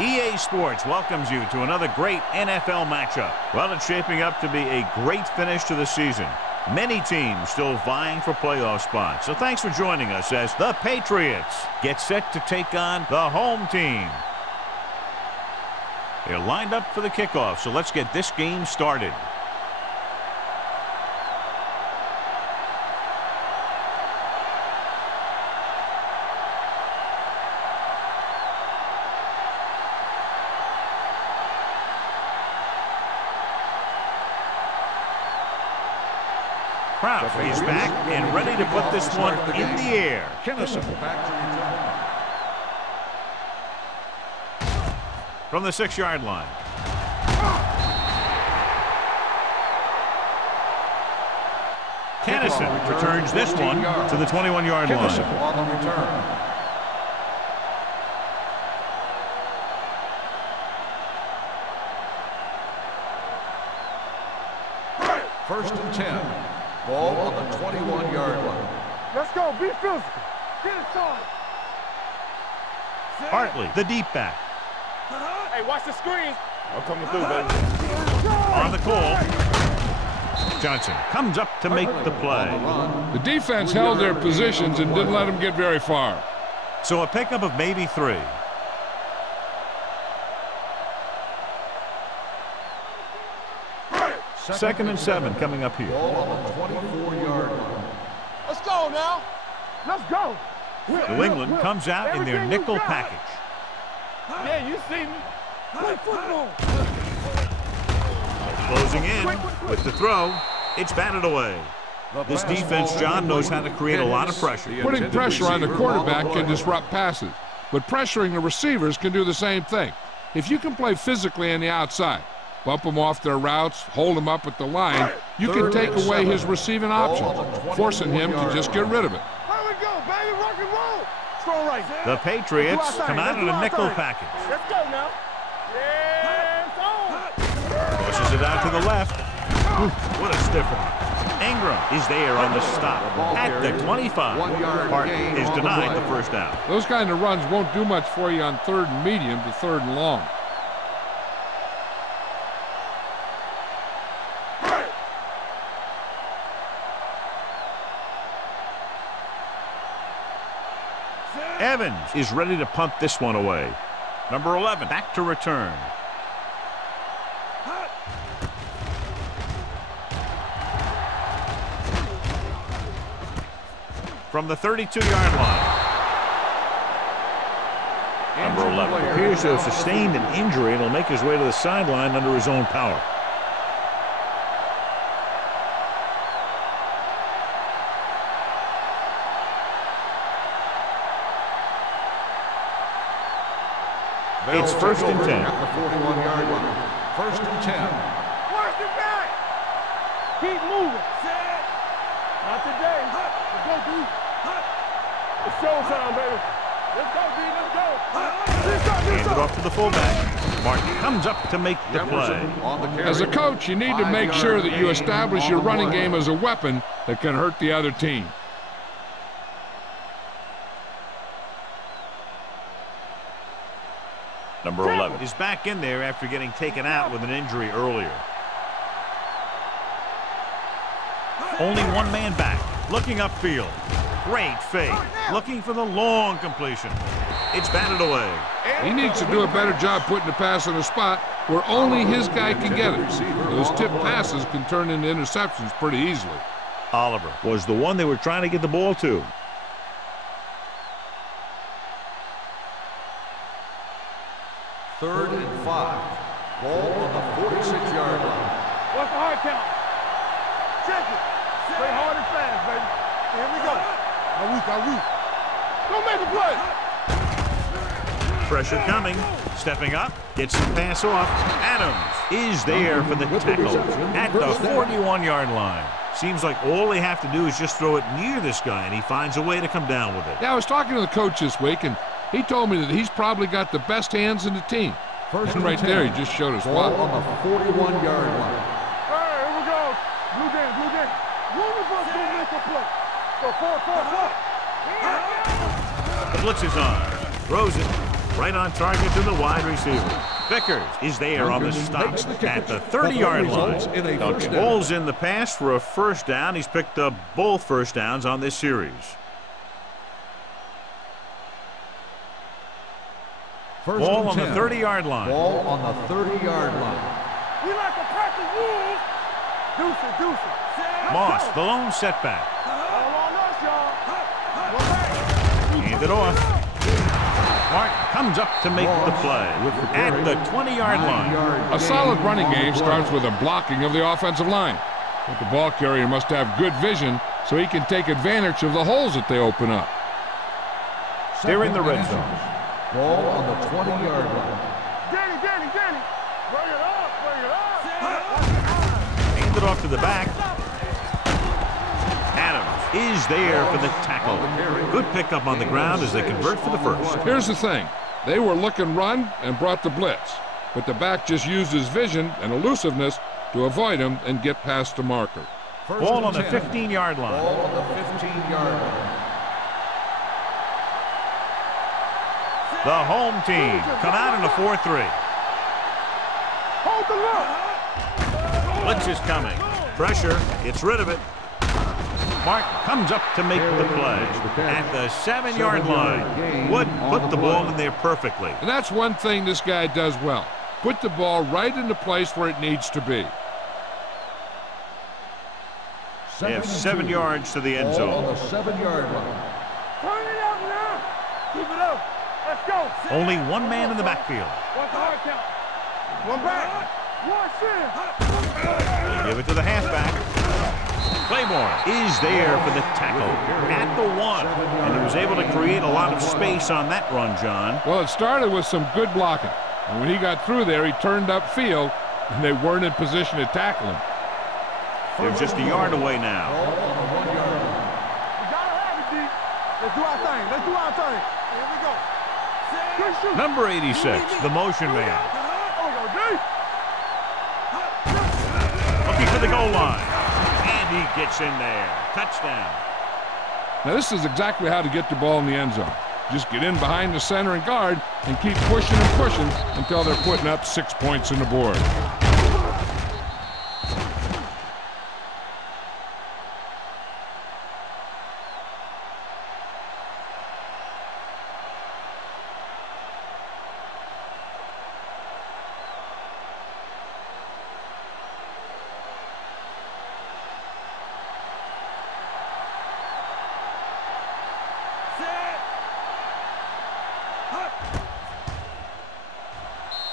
EA Sports welcomes you to another great NFL matchup. Well, it's shaping up to be a great finish to the season. Many teams still vying for playoff spots. So thanks for joining us as the Patriots get set to take on the home team. They're lined up for the kickoff, so let's get this game started. Kraft is back and ready to put this one in the air. From the 6-yard line. Kennison returns this one to the 21-yard line. On the return. First and 10. Ball on the 21-yard line. Let's go. Be physical. Get it started. Hartley, the deep back. Hey, watch the screen. I'm coming through, baby. On the call. Johnson comes up to make the play. The defense held their positions and didn't let them get very far. So a pickup of maybe 3. Second and 7 coming up here. Ball on the 24-yard line. Let's go now. Let's go. New England comes out in their nickel package. Yeah, you see me. Play football. Closing in with the throw. It's batted away. This defense, John, knows how to create a lot of pressure. Putting pressure on the quarterback can disrupt passes, but pressuring the receivers can do the same thing. If you can play physically on the outside, bump them off their routes, hold them up at the line, you can take away his receiving options, forcing him to just get rid of it. There we go, baby. Rock and roll. Strong right. The Patriots come out in a nickel package. Let's go now. Yeah, Pushes it out to the left. What a stiff one. Ingram is there on the stop at the 25. Hart is denied the first down. Those kind of runs won't do much for you on 3rd and medium to 3rd and long. Evans is ready to punt this one away. Number 11 back to return. From the 32-yard line. Number 11 appears to have sustained an injury and will make his way to the sideline under his own power. It's first and 10. At the 41-yard line. First and 10. Watch the back. Keep moving. Not today. Let's go, D. It's showtime, baby. Let's go, D. Let's go. Hand it off to the fullback. Martin comes up to make the play. As a coach, you need to make sure that you establish your running game as a weapon that can hurt the other team. Number 11 is back in there after getting taken out with an injury earlier. Only one man back, looking upfield. Great fake, looking for the long completion. It's batted away. He needs to do a better job putting the pass in a spot where only his guy can get it. Those tip passes can turn into interceptions pretty easily. Oliver was the one they were trying to get the ball to. Third and 5. Ball on the 46-yard line. What's the hard count? Check it. Play hard and fast, baby. Here we go. I'm weak. Don't make a play. Pressure coming. Stepping up. Gets the pass off. Adams is there for the tackle at the 41-yard line. Seems like all they have to do is just throw it near this guy, and he finds a way to come down with it. Yeah, I was talking to the coach this week, and he told me that he's probably got the best hands in the team. And right there, he just showed us Ball why. on the 41-yard line. Hey, here we go. Blue game. One of us will make a play. So 4. The blitz is on. Throws it right on target to the wide receiver. Vickers is there on the stop at the 30-yard line. Now, Ball's in the pass for a first down. He's picked up both first downs on this series. Ball on the 30-yard line. Ball on the 30-yard line. We like to practice rules. Deuce it. Moss, the lone setback. All on us, y'all. Go back. Hand it off. Mark comes up to make the play at the 20-yard line. A solid running game starts with a blocking of the offensive line. But the ball carrier must have good vision so he can take advantage of the holes that they open up. They're in the red zone. Ball on the 20-yard line. Danny. Bring it up. Hand it off to the back. Adams is there for the tackle. Good pickup on the ground as they convert for the first. Here's the thing. They were looking run and brought the blitz. But the back just used his vision and elusiveness to avoid him and get past the marker. Ball on the 15-yard line. Ball on the 15-yard line. The home team come out in a 4-3. Hold the look. Blitz is coming. Pressure. Gets rid of it. Mark comes up to make the play at the 7-yard line. Wood put the ball in there perfectly. And that's one thing this guy does well. Put the ball right in the place where it needs to be. They have 7 yards to the end Ball on zone. the 7-yard line. Turn it up now. Keep it up. Let's go. Only one man in the backfield. What's the hard count? One back. One sin. They give it to the halfback. Claymore is there for the tackle at the 1. And he was able to create a lot of space on that run, John. Well, it started with some good blocking. And when he got through there, he turned upfield, and they weren't in position to tackle him. They're just a yard away now. Ball on the 1-yard line. We gotta have it, D. Let's do our thing. Here we go. Good shoot. Number 86, the motion man. Oh, go, D. Looking for the goal line. And he gets in there. Touchdown. Now, this is exactly how to get the ball in the end zone. Just get in behind the center and guard and keep pushing and pushing until they're putting up 6 points on the board.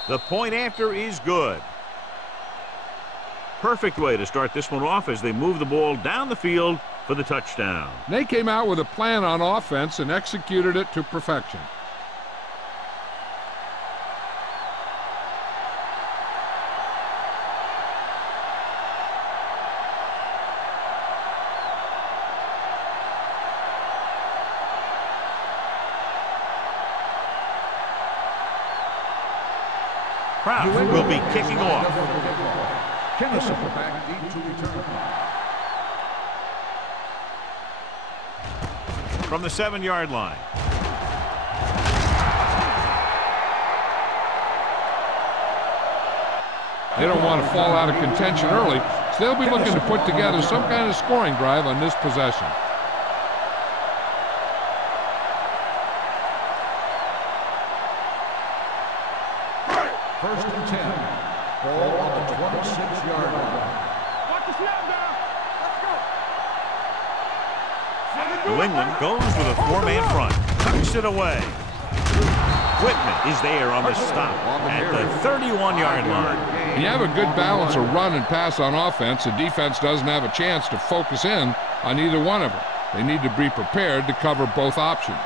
The point after is good. Perfect way to start this one off as they move the ball down the field for the touchdown. They came out with a plan on offense and executed it to perfection. Kraft will be kicking off. Kennison back deep to return. From the 7-yard line. They don't want to fall out of contention early, so they'll be looking to put together some kind of scoring drive on this possession. First and 10. Ball on the 26-yard line. Watch the snap down. Let's go. New England goes with a 4-man front. Tucks it away. Whitman is there on the stop at the 31-yard line. When you have a good balance of run and pass on offense, the defense doesn't have a chance to focus in on either one of them. They need to be prepared to cover both options.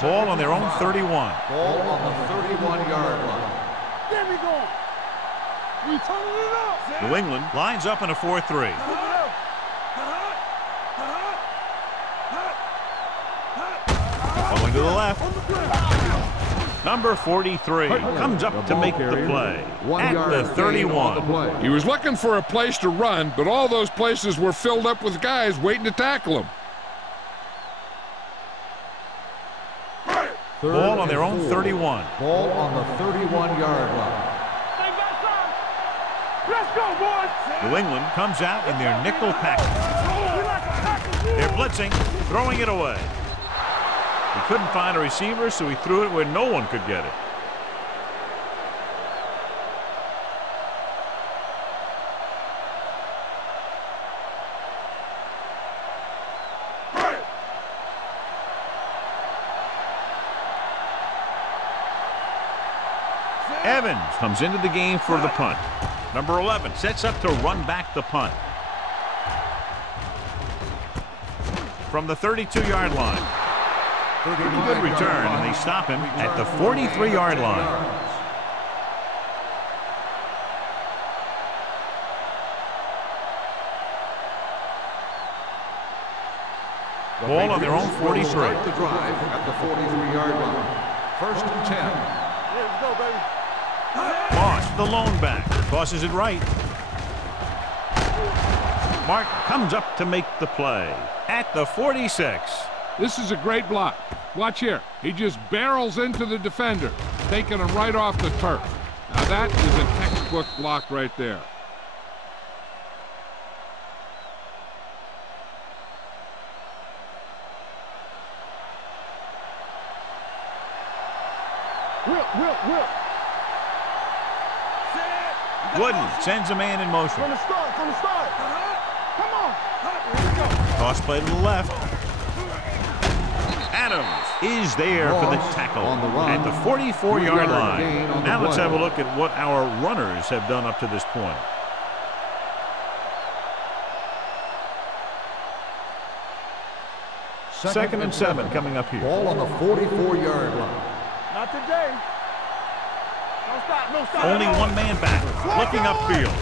Ball on their own 31. Ball on the 31-yard line. There we go. We turning it up. New England lines up in a 4-3. Going to the left. Number 43 comes up to make the play at the 31. He was looking for a place to run, but all those places were filled up with guys waiting to tackle him. Ball on their own 31. Ball on the 31-yard line. Let's go, boys. New England comes out in their nickel package. They're blitzing, throwing it away. He couldn't find a receiver, so he threw it where no one could get it. Evans comes into the game for the punt. Number 11 sets up to run back the punt. From the 32-yard line. Pretty good return, and they stop him at the 43-yard line. Ball on their own 43. Start the drive at the 43-yard line. 1st and 10. Let's go, baby. Moss, the lone back, tosses it right. Martin comes up to make the play at the 46. This is a great block. Watch here. He just barrels into the defender, taking him right off the turf. Now that is a textbook block right there. Whip. Wooden sends a man in motion. From the start. Come on. Here we go. Toss play to the left. Adams is there for the tackle on the run. at the 44-yard line. gain on the Now let's play. have a look at what our runners have done up to this point. Second and 7 coming up here. Ball on the 44-yard line. Not today. No stop. Only one man back, looking upfield.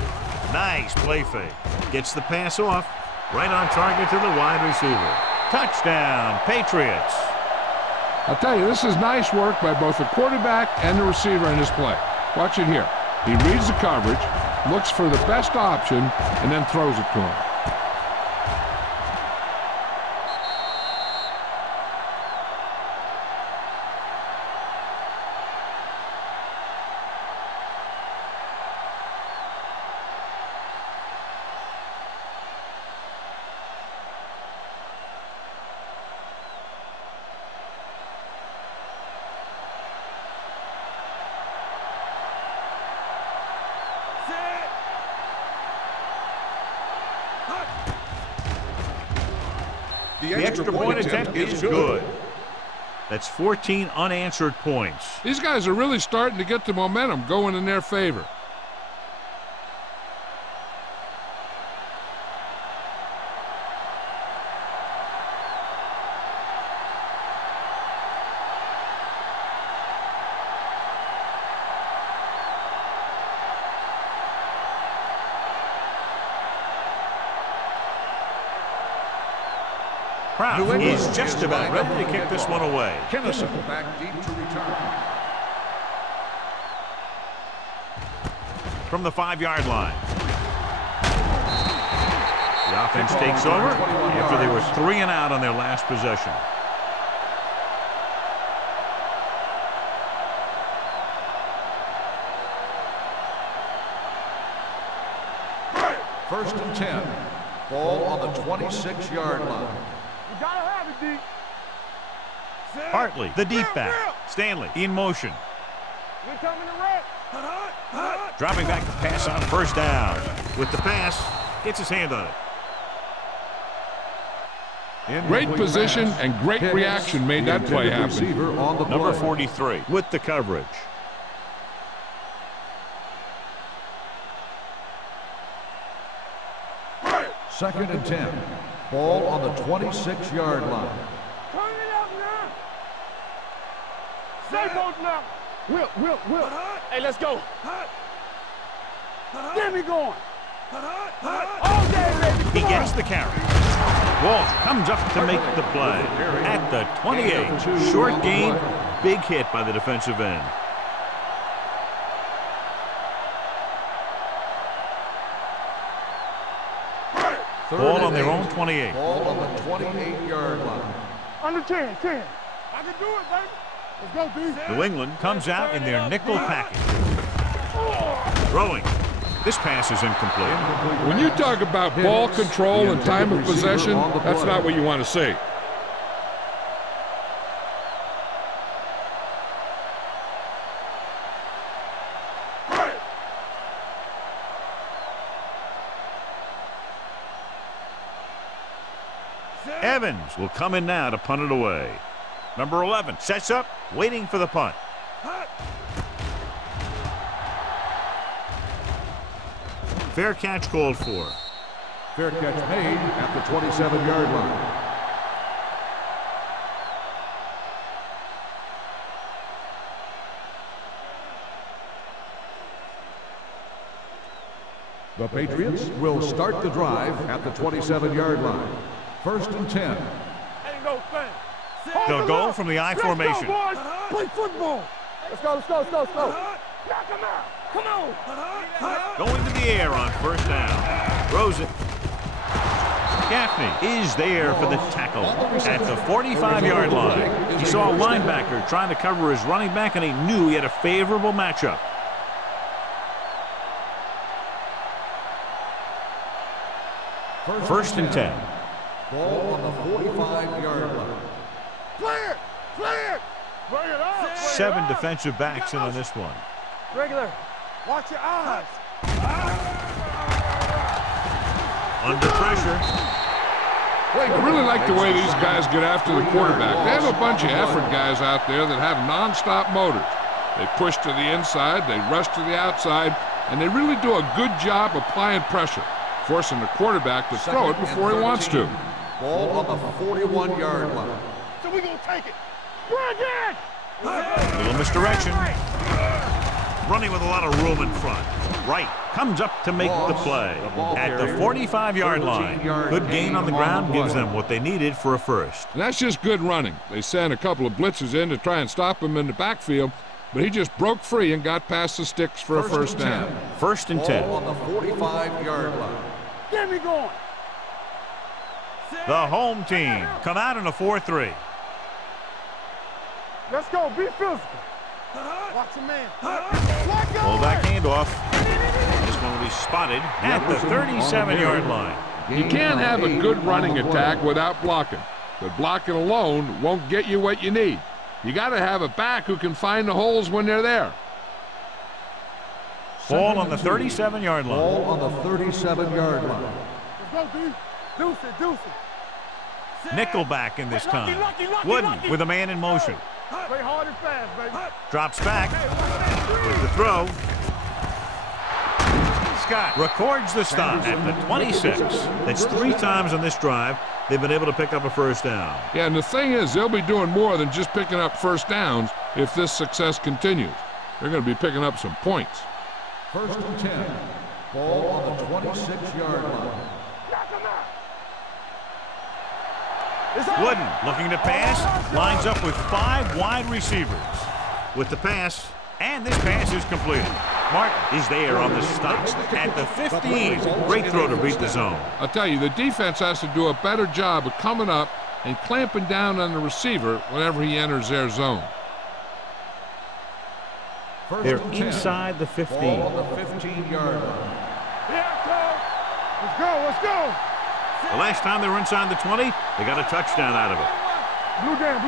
Nice play fake. Gets the pass off. Right on target to the wide receiver. Touchdown, Patriots. I'll tell you, this is nice work by both the quarterback and the receiver in this play. Watch it here. He reads the coverage, looks for the best option, and then throws it to him. The extra point attempt is good. That's 14 unanswered points. These guys are really starting to get the momentum going in their favor. Kraft is just about ready to kick this one away. Kennison back deep to return. From the 5-yard line. The offense takes over after they were 3 and out on their last possession. First and 10. Ball on the 26-yard line. You gotta have it, D. Hartley, the deep back. Stanley in motion. We're coming to wreck. Dropping back to pass on first down. With the pass, gets his hand on it. Great position and great reaction made that play happen. Receiver on the Number play. 43 with the coverage. Second and 10. Ball on the 26-yard line. Turn it up now. Stay both now. Will. Hey, let's go. Get me going. All day, baby. He gets the carry. Walsh comes up to make the play. At the 28. Short gain, big hit by the defensive end. Ball on their own 28. Ball on the 28-yard line. Under 10. I can do it, baby. Let's go, B. New England comes out in their nickel package. Throwing. This pass is incomplete. When you talk about ball control and time of possession, that's not what you want to see. Evans will come in now to punt it away. Number 11 sets up, waiting for the punt. Fair catch called for. Fair catch made at the 27-yard line. The Patriots will start the drive at the 27-yard line. 1st and 10. Ain't no thing. They'll go from the I formation. Let's go, boys. Play football. Let's go. Knock him out. Come on. Going to the air on 1st down. Throws it. Gaffney is there for the tackle at the 45-yard line. He saw a linebacker trying to cover his running back, and he knew he had a favorable matchup. First and 10. Ball on the 45-yard line. Clear. Bring it up. 7 defensive backs in on this one. Regular. Watch your eyes. Under pressure. I really like the way these guys get after the quarterback. They have a bunch of effort guys out there that have non-stop motors. They push to the inside, they rush to the outside, and they really do a good job applying pressure, forcing the quarterback to throw it before he wants to. Ball on the 41-yard line. So we gonna take it. Bring it. Little misdirection. Running with a lot of room in front. Wright comes up to make the play at the 45-yard line. Good gain on the ground gives them what they needed for a first. And that's just good running. They sent a couple of blitzes in to try and stop him in the backfield, but he just broke free and got past the sticks for a first down. 1st and 10. Ball on the 45-yard line. Get me going. The home team come out in a 4-3. Let's go. Be physical. Watch your man. Pull back handoff. This one will be spotted at the 37-yard line. You can't have a good running attack without blocking, but blocking alone won't get you what you need. You got to have a back who can find the holes when they're there. Ball on the 37-yard line. Ball on the 37-yard line. Let's go, D. Deuce it. Nickelback in this time. Wooden with a man in motion. Play hard and fast, baby. Drops back with the throw. Scott records the stop at the 26. That's 3 times on this drive they've been able to pick up a first down. Yeah, and the thing is, they'll be doing more than just picking up first downs if this success continues. They're going to be picking up some points. 1st and 10. Ball on the 26-yard line. Wooden looking to pass, lines up with 5 wide receivers. With the pass, and this pass is completed. Martin is there on the stop at the 15. Great throw to beat the zone. I'll tell you, the defense has to do a better job of coming up and clamping down on the receiver whenever he enters their zone. They're inside the 15. Ball on the 15-yard line. Let's go. The last time they were inside the 20, they got a touchdown out of it. Blue down.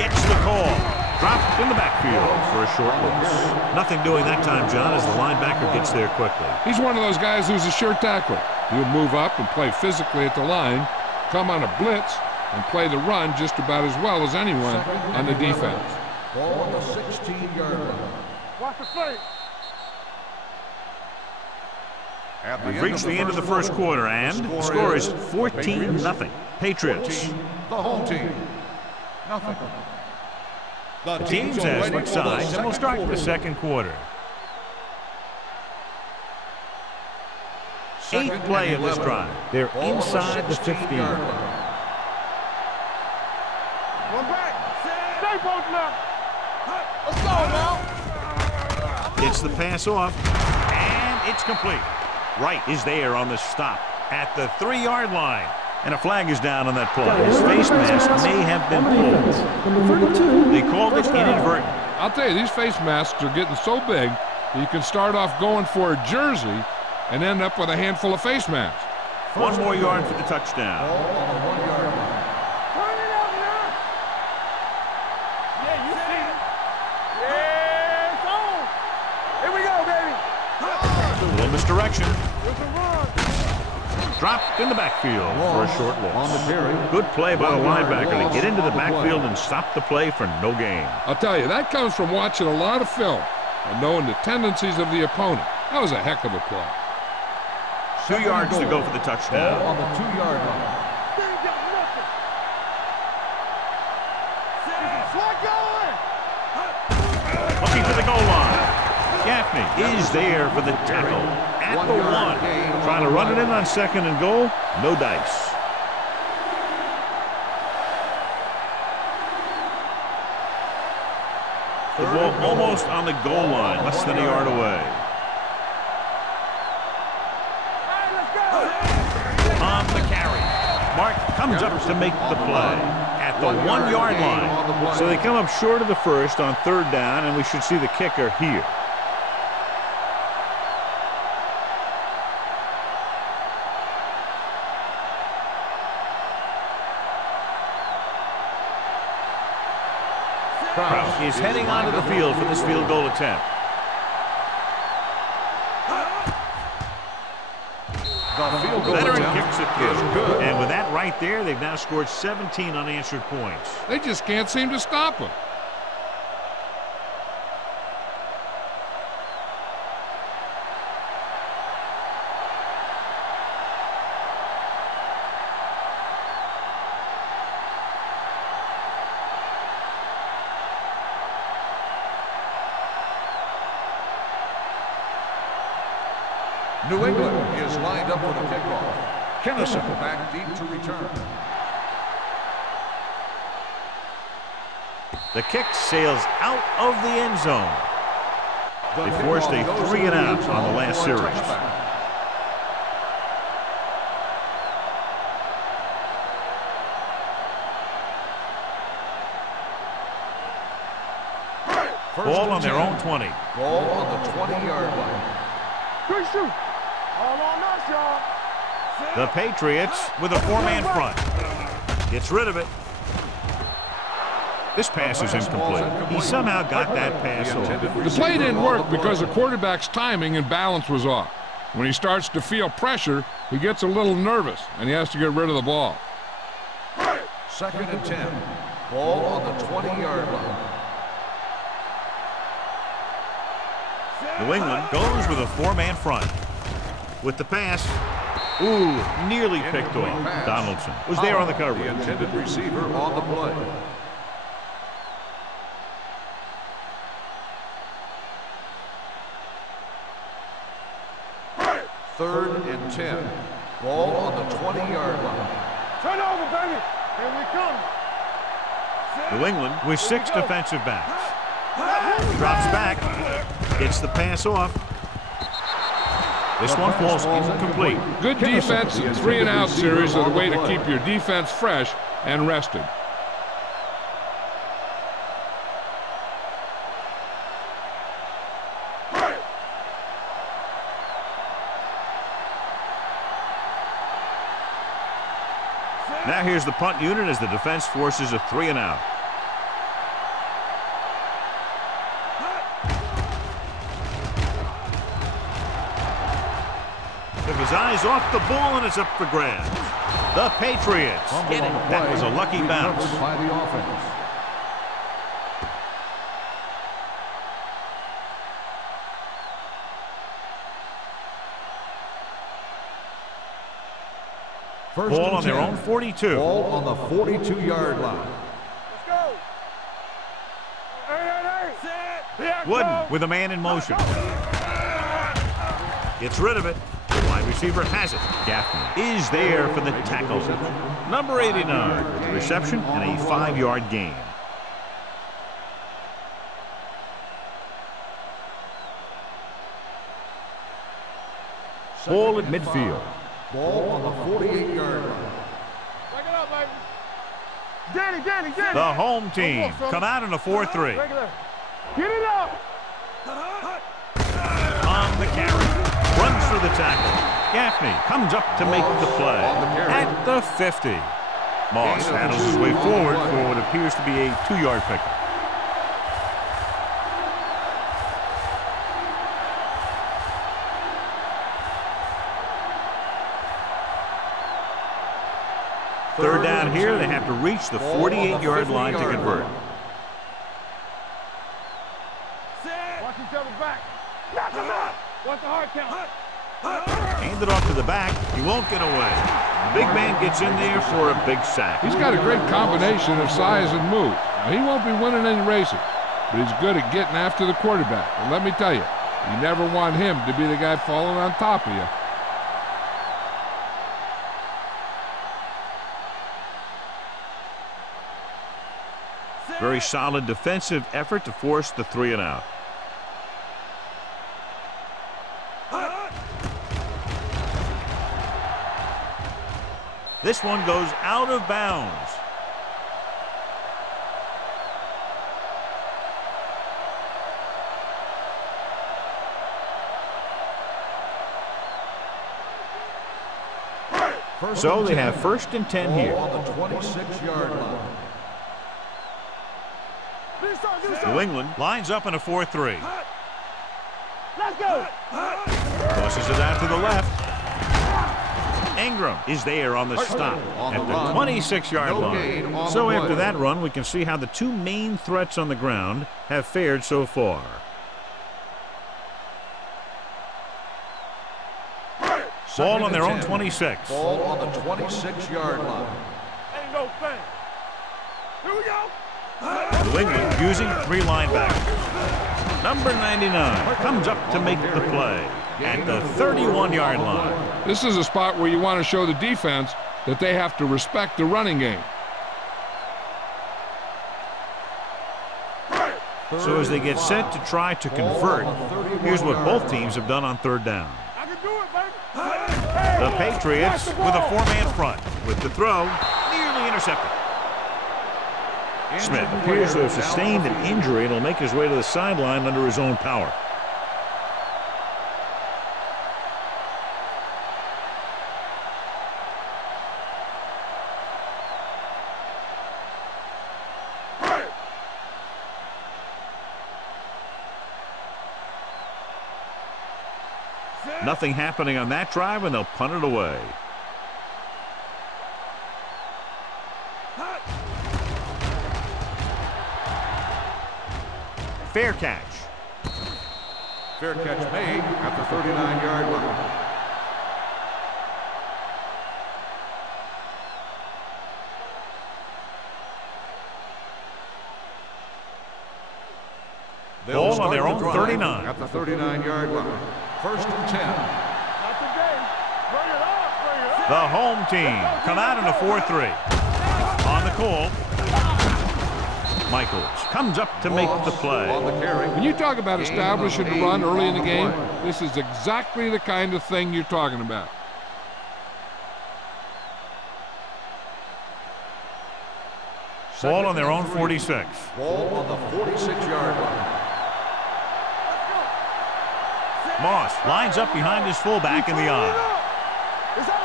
Gets the call. Dropped in the backfield for a short loss. Nothing doing that time, John, as the linebacker gets there quickly. He's one of those guys who's a sure tackler. He'll move up and play physically at the line, come on a blitz, and play the run just about as well as anyone on the defense. Ball on the 16-yard line. Watch the fake. We've reached the end of the first quarter, and the score is 14-0. Patriots. The home team. Nothing. The teams as switch sides, and we'll start the second quarter. Eighth play of this drive. They're inside the 15. One back. Stay both now. Let's go now. Gets the pass off, and it's complete. Wright is there on the stop at the 3-yard line. And a flag is down on that play. His face mask may have been pulled. They called it inadvertent. I'll tell you, these face masks are getting so big that you can start off going for a jersey and end up with a handful of face masks. 1 more yard for the touchdown. Ball on the 1-yard line. Turn it up now. Yeah, you see it. Yeah, it's on. Here we go, baby. A little misdirection. It's a run. Dropped in the backfield for a short On the loss. carry. Good play by the 1 yard linebacker to loss get into the on the play. backfield and stop the play for no gain. I'll tell you, that comes from watching a lot of film and knowing the tendencies of the opponent. That was a heck of a play. 2 yards to go for the Ball touchdown. on the 2-yard line. They ain't got nothing. Slide going. Looking for the goal line. Gaffney is there for the tackle at the 1. Trying to run it in on 2nd and goal. No dice. The ball almost on the goal line, less than a yard away. All right, let's go. On the carry. Mark comes up to make the play at the 1-yard line. So they come up short of the first on 3rd down, and we should see the kicker here. Kraus is heading onto the field for this field goal attempt. The field goal Veteran attempt kicks it is through. good. And with that right there, they've now scored 17 unanswered points. They just can't seem to stop him. New England is lined up for the kickoff. Kennison back deep to return. The kick sails out of the end zone. They forced a 3-and-out on the last series. Ball on their own 20. Ball on the 20-yard line. Good shoot. All on us, y'all. The Patriots with a 4-man front. Gets rid of it. This pass is incomplete. He somehow got that pass off. The play didn't work because the quarterback's timing and balance was off. When he starts to feel pressure, he gets a little nervous, and he has to get rid of the ball. 2nd and 10. Ball on the 20-yard line. New England goes with a 4-man front. With the pass, ooh, nearly picked off. Donaldson was there on the The coverage. intended receiver on the play. Third and 10. Ball on the 20-yard line. Turn over, baby. Here we come. New England with 6 defensive backs. Drops back, gets the pass off. This one falls incomplete. Good defense and 3-and-out series are the way to keep your defense fresh and rested. Now here's the punt unit as the defense forces a 3-and-out. Took his eyes off the ball and it's up for grabs. The Patriots get it. That was a lucky bounce. By the offense. Ball on their own 42. Ball on the 42-yard line. Let's go. Hey. Wooden with a man in motion. Gets rid of it. The wide receiver has it. Gaffney is there for the tackle. Number 89 with the reception and a 5-yard gain. Ball at midfield. Ball on the 48-yard line. Break it up, baby. Danny. The home team come out in a 4-3. Regular. Get it up. On the carry. Runs for the tackle. Gaffney comes up to make the play at the 50. Moss handles his way forward for what appears to be a 2-yard pickup. Third down here, they have to reach the 48-yard line to convert. Watch each other back. Knock him out. Watch the hard count. Hand it off to the back. He won't get away. The big man gets in there for a big sack. He's got a great combination of size and move. Now, he won't be winning any races, but he's good at getting after the quarterback. And let me tell you, you never want him to be the guy falling on top of you. Very solid defensive effort to force the 3-and-out. This one goes out of bounds. So they have 1st and 10 here. On the 26-yard line. New England lines up in a 4-3. Let's go. Tosses it out to the left. Ingram is there on the stop at the 26-yard line. So after that run, we can see how the two main threats on the ground have fared so far. Ball on their own 26. Ball on the 26-yard line. Ain't no thing. Here we go. New England using 3 linebackers. Number 99 comes up to make the play at the 31-yard line. This is a spot where you want to show the defense that they have to respect the running game. So as they get set to try to convert, here's what both teams have done on 3rd down. I can do it, baby. The Patriots with a 4-man front with the throw nearly intercepted. Smith appears to have sustained an injury and will make his way to the sideline under his own power. Nothing happening on that drive, and they'll punt it away. Fair catch. Fair catch made at the 39-yard line. Ball on their own 39. At the 39-yard line. 1st and 10. Not today. Bring it up. Bring it up. The home team come out in a 4-3. On the call, Michaels comes up to make the play. On the carry. When you talk about establishing the run early in the game, this is exactly the kind of thing you're talking about. Ball on their own 46. Ball on the 46-yard line. Moss lines up behind his fullback in the eye. It's on.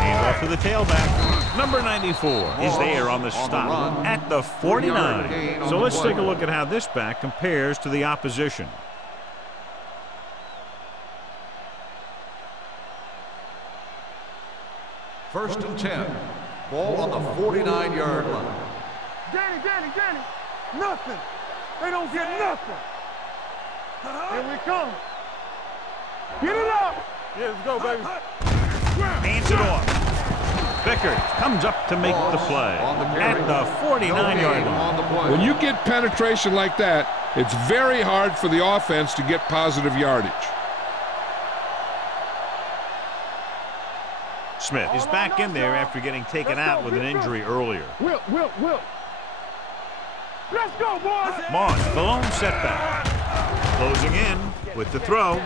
Hand off to the tailback. Number 94 is there on the stop at the 49. So let's take a look at how this back compares to the opposition. First and 10. Ball on the 49-yard line. Danny. Nothing. They don't get nothing. Here we come. Get it up. Yeah, let's go, baby. Hands it off. Vickers comes up to make the play at the 49-yard line. When you get penetration like that, it's very hard for the offense to get positive yardage. Smith is back in there after getting taken out with an injury earlier. Will. Let's go, boys. Moss, the lone setback. Closing in with the throw.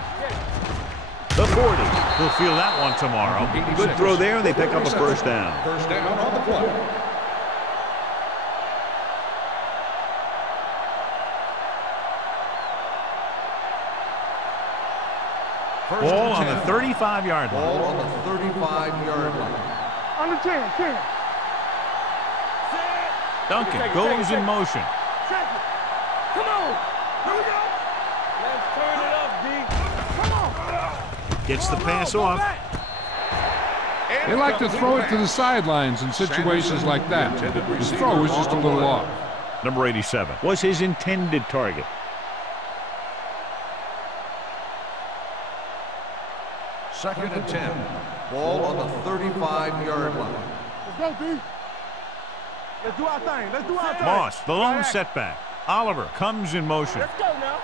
The 40. He'll feel that one tomorrow. Good throw there, and they pick up a first down. First down on the play. Ball on the 35-yard line. Ball on the 35-yard line. On the 10. Duncan goes in motion. Check it. Come on. Here we go. Let's turn it up, D. Come on. Gets the pass off. They like to throw it to the sidelines in situations like that. His throw was just a little off. Number 87 was his intended target. Second and 10. Ball on the 35-yard line. Let's go, D. Let's do our thing. Moss, the lone setback. Oliver comes in motion. Let's go now.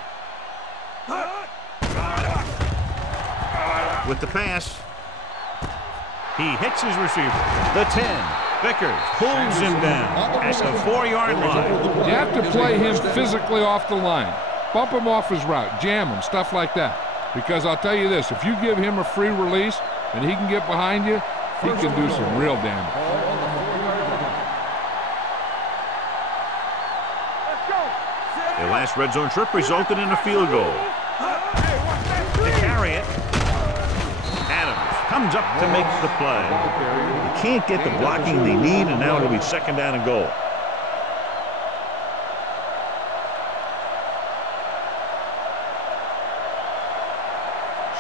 With the pass. He hits his receiver. The 10. Vickers pulls him down at the 4-yard line. You have to play him physically off the line. Bump him off his route, jam him, stuff like that. Because I'll tell you this, if you give him a free release and he can get behind you, he can do some real damage. Their last red zone trip resulted in a field goal. To carry it, Adams comes up to make the play. They can't get the blocking they need, and now it'll be second down and goal.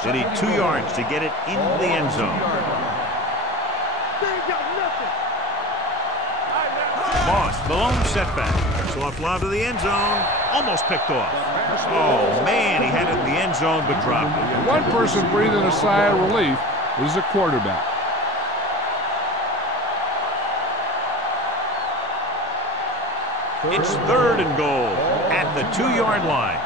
They need 2 yards to get it into the end zone. Moss, the lone setback. Soft lob to the end zone. Almost picked off. Oh, man, he had it in the end zone but dropped it. One person breathing a sigh of relief is the quarterback. It's third and goal at the 2-yard line.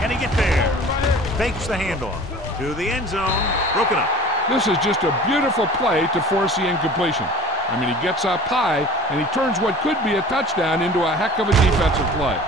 Can he get there? Fakes the handoff to the end zone. Broken up. This is just a beautiful play to force the incompletion. I mean, he gets up high, and he turns what could be a touchdown into a heck of a defensive play.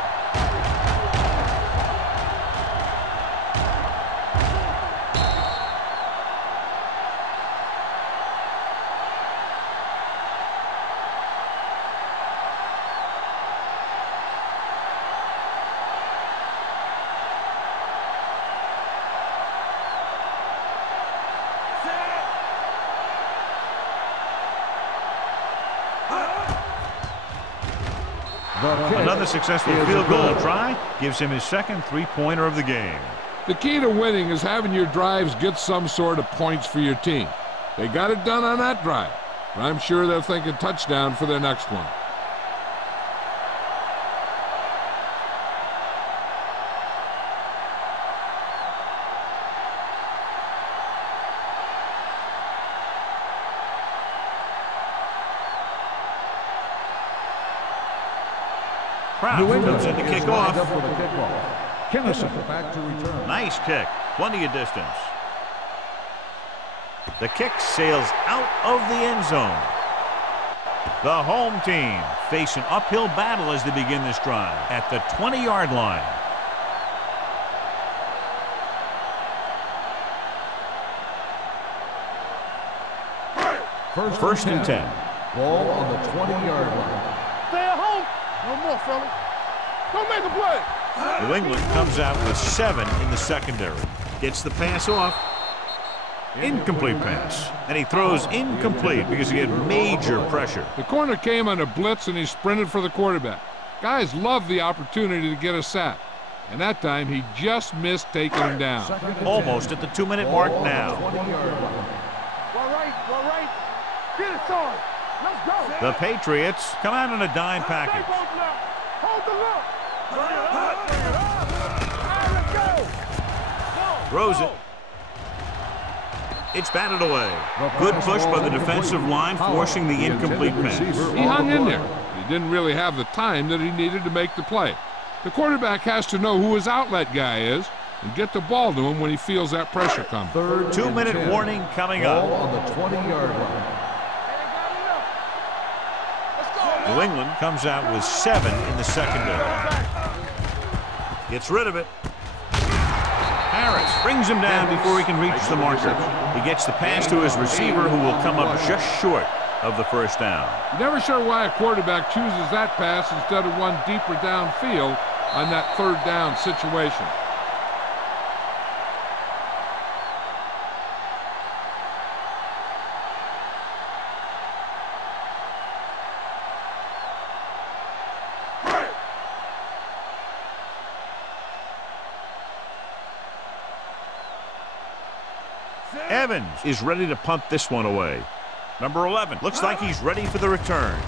Another successful field goal try gives him his second 3-pointer of the game. The key to winning is having your drives get some sort of points for your team. They got it done on that drive, but I'm sure they're thinking touchdown for their next one. Kraft comes in to kick off. Kinnison back to return. Nice kick. Plenty of distance. The kick sails out of the end zone. The home team face an uphill battle as they begin this drive at the 20-yard line. First and 10. Ball on the 20-yard line. Stay at home. No more, fellas. Don't make a play. New England comes out with 7 in the secondary. Gets the pass off. Incomplete pass. And he throws incomplete because he had major pressure. The corner came on a blitz and he sprinted for the quarterback. Guys love the opportunity to get a sack. And that time he just missed taking him down. Almost at the 2-minute mark now. All right. Get it started. Let's go. The Patriots come out in a dime package. Hold the look. Throws it. It's batted away. Good push by the defensive line, forcing the incomplete pass. He hung in there. He didn't really have the time that he needed to make the play. The quarterback has to know who his outlet guy is and get the ball to him when he feels that pressure coming. 2-minute warning coming up. Ball on the 20-yard line. New England comes out with 7 in the secondary. Gets rid of it. Harris brings him down before he can reach the marker. He gets the pass to his receiver, who will come up just short of the first down. You're never sure why a quarterback chooses that pass instead of one deeper downfield on that third down situation. Evans is ready to punt this one away. Number 11 looks like he's ready for the return.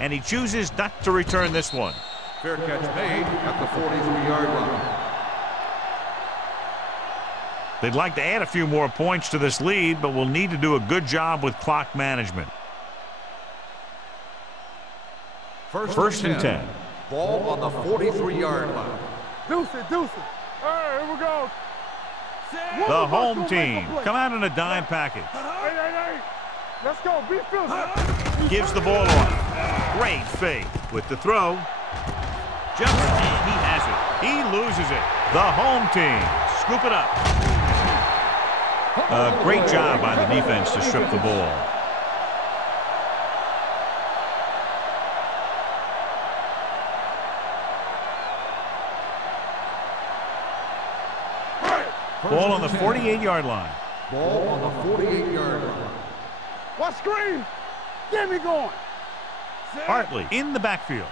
And he chooses not to return this one. Fair catch made at the 43-yard line. They'd like to add a few more points to this lead, but will need to do a good job with clock management. First and 10. Ball on the 43-yard line. Deuce it. All right, here we go. The home team come out in a dime package. Hey. Let's go. Be physical. Gives the ball off. Great fake with the throw. Jumps and he has it. He loses it. The home team scoop it up. A great job by the defense to strip the ball. Ball on the 48-yard line. Ball on the 48-yard line. What screen? Get me going. Hartley in the backfield.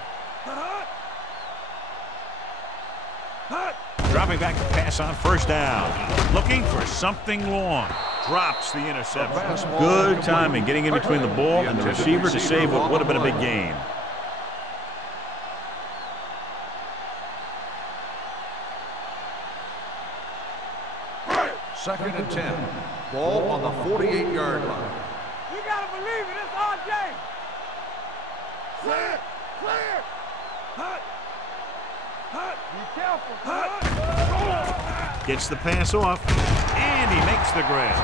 Dropping back to pass on first down. Looking for something long. Drops the interception. Good timing getting in between the ball and the receiver to save what would have been a big gain. Second and 10. Ball on the 48-yard line. You gotta believe it. It's RJ. Clear. Be careful. Gets the pass off, and he makes the grab.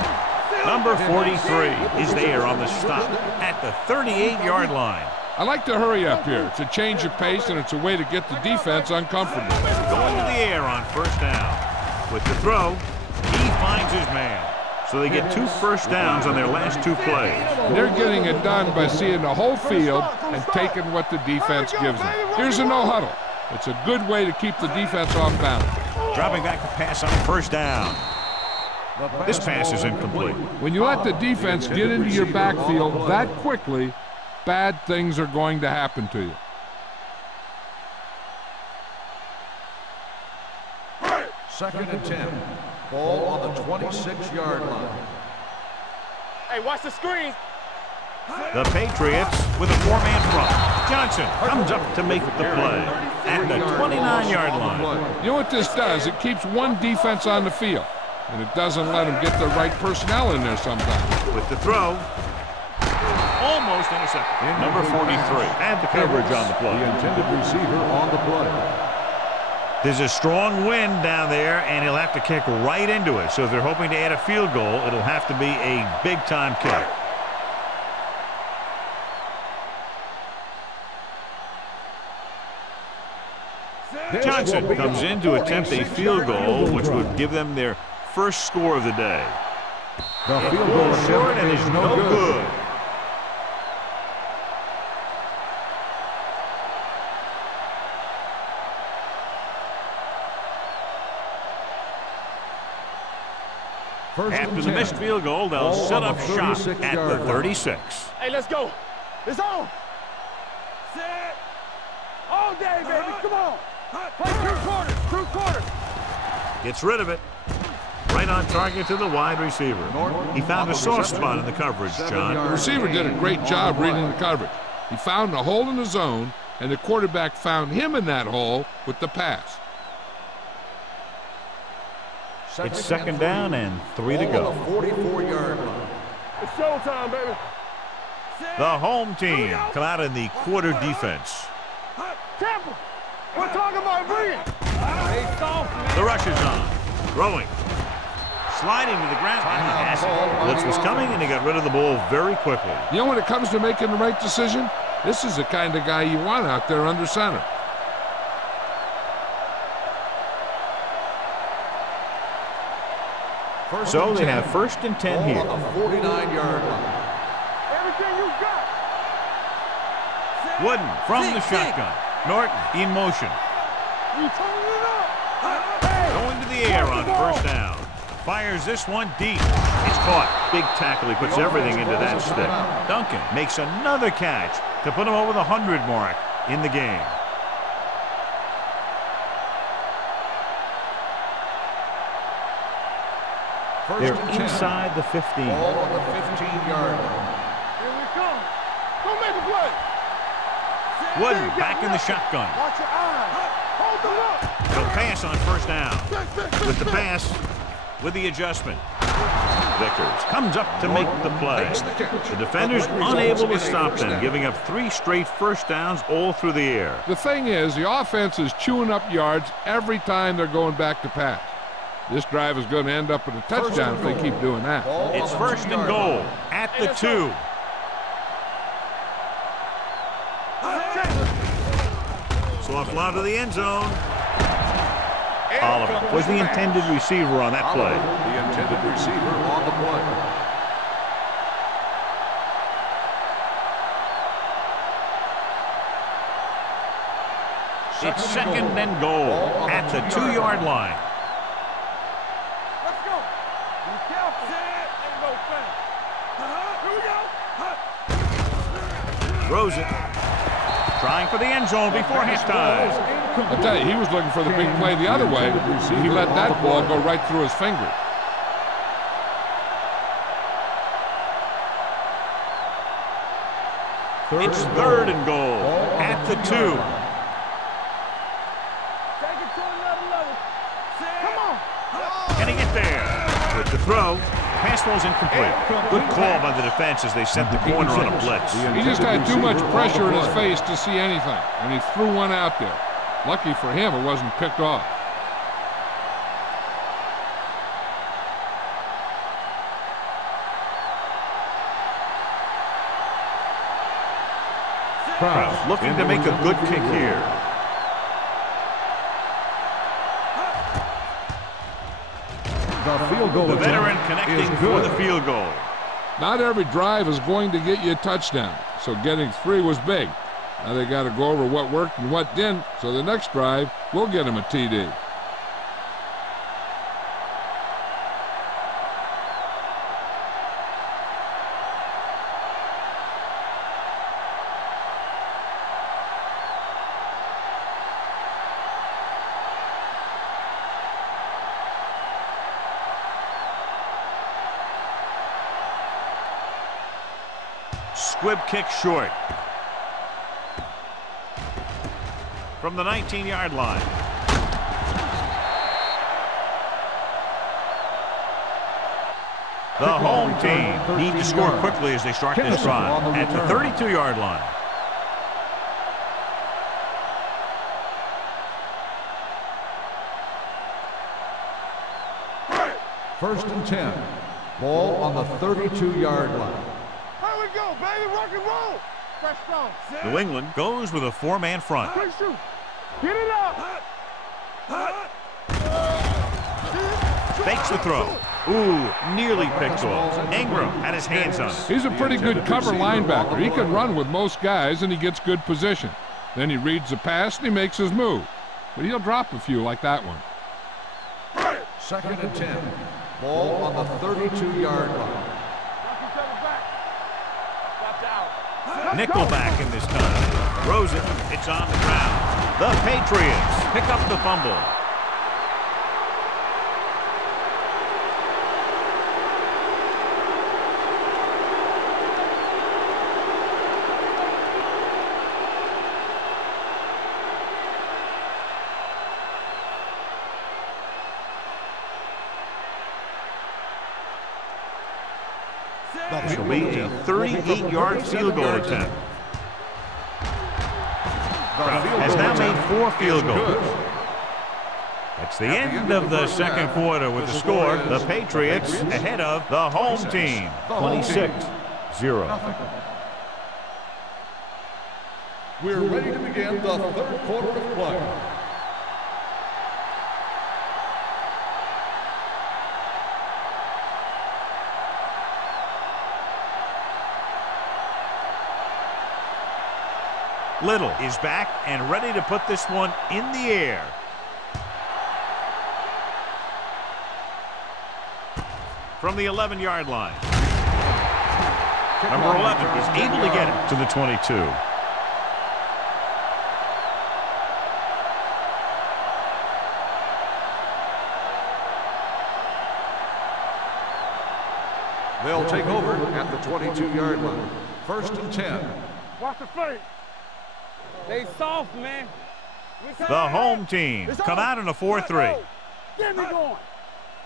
Number 43 is there on the stop at the 38-yard line. I like to hurry up here. It's a change of pace, and it's a way to get the defense uncomfortable. Going to the air on first down. With the throw, he finds his man. So they get 2 first downs on their last 2 plays. They're getting it done by seeing the whole field and taking what the defense gives them. Here's a no huddle. It's a good way to keep the defense off balance. Dropping back to pass on first down. This pass is incomplete. When you let the defense get into your backfield that quickly, bad things are going to happen to you. Second and 10. Ball on the 26-yard line. Hey, watch the screen. The Patriots with a 4-man front. Johnson comes up to make the play at the 29-yard line. You know what this does? It keeps one defense on the field, and it doesn't let them get the right personnel in there sometimes. With the throw, almost intercepted. Number 43 had the coverage on the play. The intended receiver on the play. There's a strong wind down there, and he'll have to kick right into it. So if they're hoping to add a field goal, it'll have to be a big-time kick. Johnson comes in to attempt a field goal, which would give them their first score of the day. The field goal Short and is no good. After the missed field goal, they'll set up shop at the 36. Hey, let's go. It's on. Set. All day, baby. Come on. Play 2 quarters. Gets rid of it. Right on target to the wide receiver. He found a soft spot in the coverage, John. The receiver did a great job reading the coverage. He found a hole in the zone and the quarterback found him in that hole with the pass. It's second down and 3 to go. 44-yard line. It's showtime, baby. The home team come out in the quarter defense. Tampa, we're talking about bringing. The rush is on. Throwing. Sliding to the ground. And he has it. Blitz was coming, and he got rid of the ball very quickly. You know, when it comes to making the right decision, this is the kind of guy you want out there under center. So they have first and 10 here. On the 49-yard line. Everything you got. Wooden from the shotgun. Norton in motion. You turning it up. Going to the air on first down. Fires this one deep. It's caught. Big tackle. He puts everything into that stick. Duncan makes another catch to put him over the 100 mark in the game. They're inside the 15. Ball on the 15-yard line. Here we come. Go make a play. Wooden back in the shotgun. Watch your eyes. Hold the look. He'll pass on first down. With the pass, with the adjustment. Vickers comes up to make the play. The defender's unable to stop them, giving up 3 straight first downs all through the air. The thing is, the offense is chewing up yards every time they're going back to pass. This drive is going to end up with a touchdown if they keep doing that. It's first and goal at the 2. Soft lob to the end zone. Oliver was the intended receiver on that play. The intended receiver on the play. It's second and goal at the 2-yard line. Let's go. Be careful. Ain't no thing. Here we go. Throws it. Trying for the end zone before halftime. I tell you, he was looking for the big play the other way. He let that ball go right through his fingers. It's third and goal at the 2. Take it to another level. Come on. Can he get there? With the throw. Pass ball's incomplete. Good call by the defense as they sent the corner on a blitz. He just had too much pressure in his face to see anything, and he threw one out there. Lucky for him, it wasn't picked off. Krause looking to make a good kick here. The field goal The attempt veteran connecting is for good. the field goal. Not every drive is going to get you a touchdown, so getting 3 was big. Now they got to go over what worked and what didn't, so the next drive will get him a TD. Squib kick short. From the 19-yard line. The home team need to score quickly as they start this drive at the 32-yard line. First and 10. Ball on the 32-yard line. Here we go, baby. Rock and roll. Fresh strong. New England goes with a 4-man front. Quick shoot. Get it up. Fakes the throw. Ooh, nearly picked off. Ingram had his hands on it. He's a pretty good cover linebacker. He can run with most guys, and he gets good position. Then he reads the pass, and he makes his move. But he'll drop a few like that one. Second and 10. Ball on the 32-yard line. Nickelback in this time. Throws it. It's on the ground. The Patriots pick up the fumble. This will be a 38-yard field goal attempt. Has now made 4 field goals. That's the end of the second quarter with the score. The Patriots ahead of the home team, 26-0. We're ready to begin the third quarter of play. Little is back and ready to put this one in the air. From the 11-yard line. Number 11 is able to get it to the 22. They'll take over at the 22-yard line. 1st and 10. Watch the fake. They soft, man. The home team come out in a 4-3. Get me going.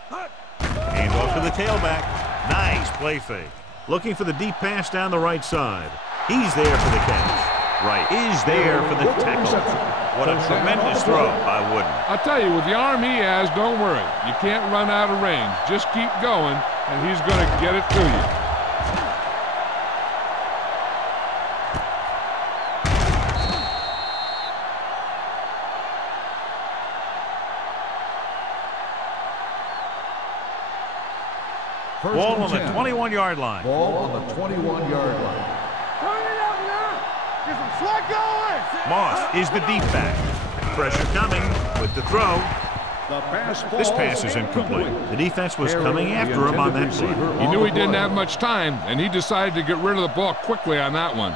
Hand off to the tailback. Nice play fake. Looking for the deep pass down the right side. He's there for the catch. Right. Is there for the tackle. What a tremendous throw by Wooden. I'll tell you, with the arm he has, don't worry. You can't run out of range. Just keep going, and he's going to get it to you. Ball on the 21-yard line. Ball on the 21-yard line. Turn it up now. Get some slack going. Moss is the deep back. Pressure coming with the throw. This pass is incomplete. The defense was coming after him on that play. He knew he didn't have much time, and he decided to get rid of the ball quickly on that one.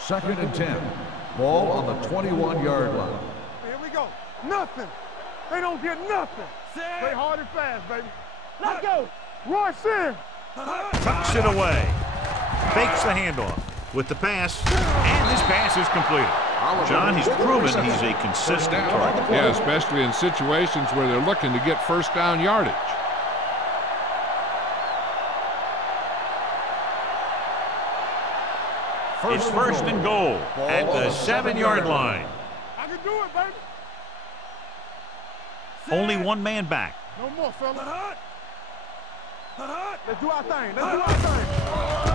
2nd and 10. Ball on the 21-yard line. Here we go. Nothing. They don't get nothing. Play hard and fast, baby. Let's go. Rush in. Tucks it away. Fakes the handoff with the pass, and this pass is completed. John, he's proven he's a consistent target. Yeah, especially in situations where they're looking to get first down yardage. It's 1st and goal at the 7-yard line. I can do it, baby. Only one man back. No more, fella. Let's do our thing. Let's do our thing.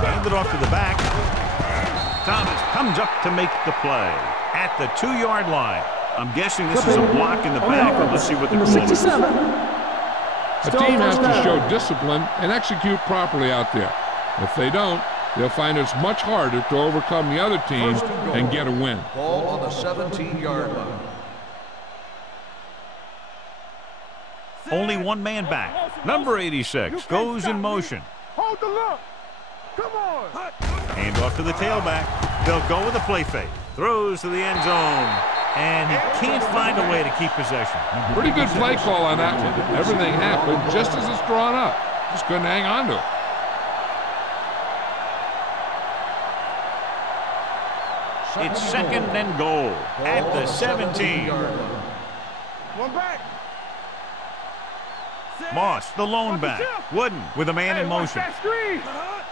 Hand it off to the back. Thomas comes up to make the play at the 2-yard line. I'm guessing this is a block in the back, but let's see what the call is. A team has to show discipline and execute properly out there. If they don't, they'll find it's much harder to overcome the other team and get a win. Ball on the 17-yard line. Only one man back. Number 86 goes in motion. Hold the look. Come on. Hand off to the tailback. They'll go with a play fake. Throws to the end zone. And he can't find a way to keep possession. Pretty good play call on that one. Everything happened just as it's drawn up. Just couldn't hang on to it. It's 2nd and goal at the 17. One back. Moss, the lone back. Wooden with a man in motion. That screen.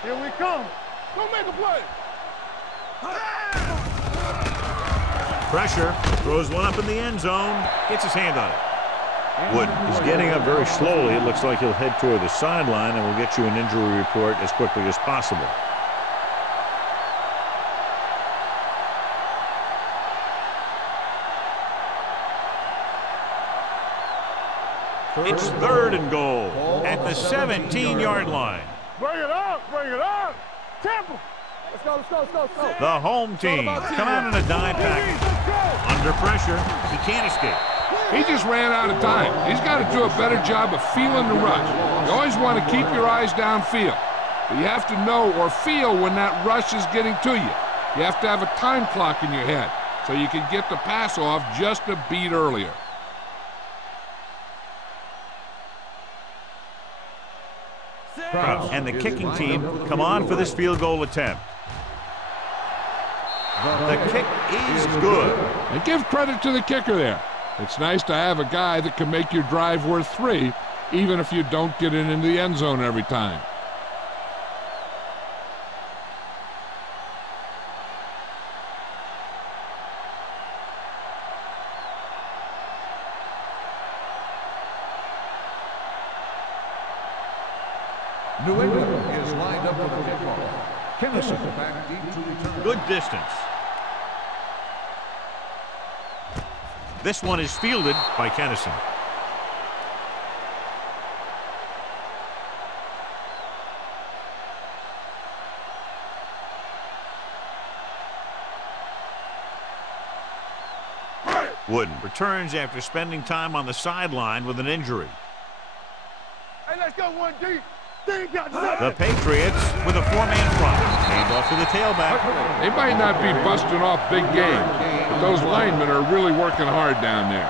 Here we come. Go make a play. Pressure. Throws one up in the end zone. Gets his hand on it. Wooden is getting up very slowly. It looks like he'll head toward the sideline, and we'll get you an injury report as quickly as possible. It's 3rd and goal at the 17-yard line. Bring it up. Bring it up. Temple. Let's go, let's go, let's go, let's go. The home team come out in a dime package. Under pressure, he can't escape. He just ran out of time. He's got to do a better job of feeling the rush. You always want to keep your eyes downfield. But you have to know or feel when that rush is getting to you. You have to have a time clock in your head so you can get the pass off just a beat earlier. And the kicking team come on for this field goal attempt. The kick is good. And give credit to the kicker there. It's nice to have a guy that can make your drive worth 3, even if you don't get it into the end zone every time. New England is lined up for the kickoff. Kennison back deep to return. Good distance. This one is fielded by Kennison. Wooden returns after spending time on the sideline with an injury. Hey, let's go 1D. They ain't got nothing. The Patriots with a four-man front. Handoff to the tailback. They might not be busting off big games, but those linemen are really working hard down there.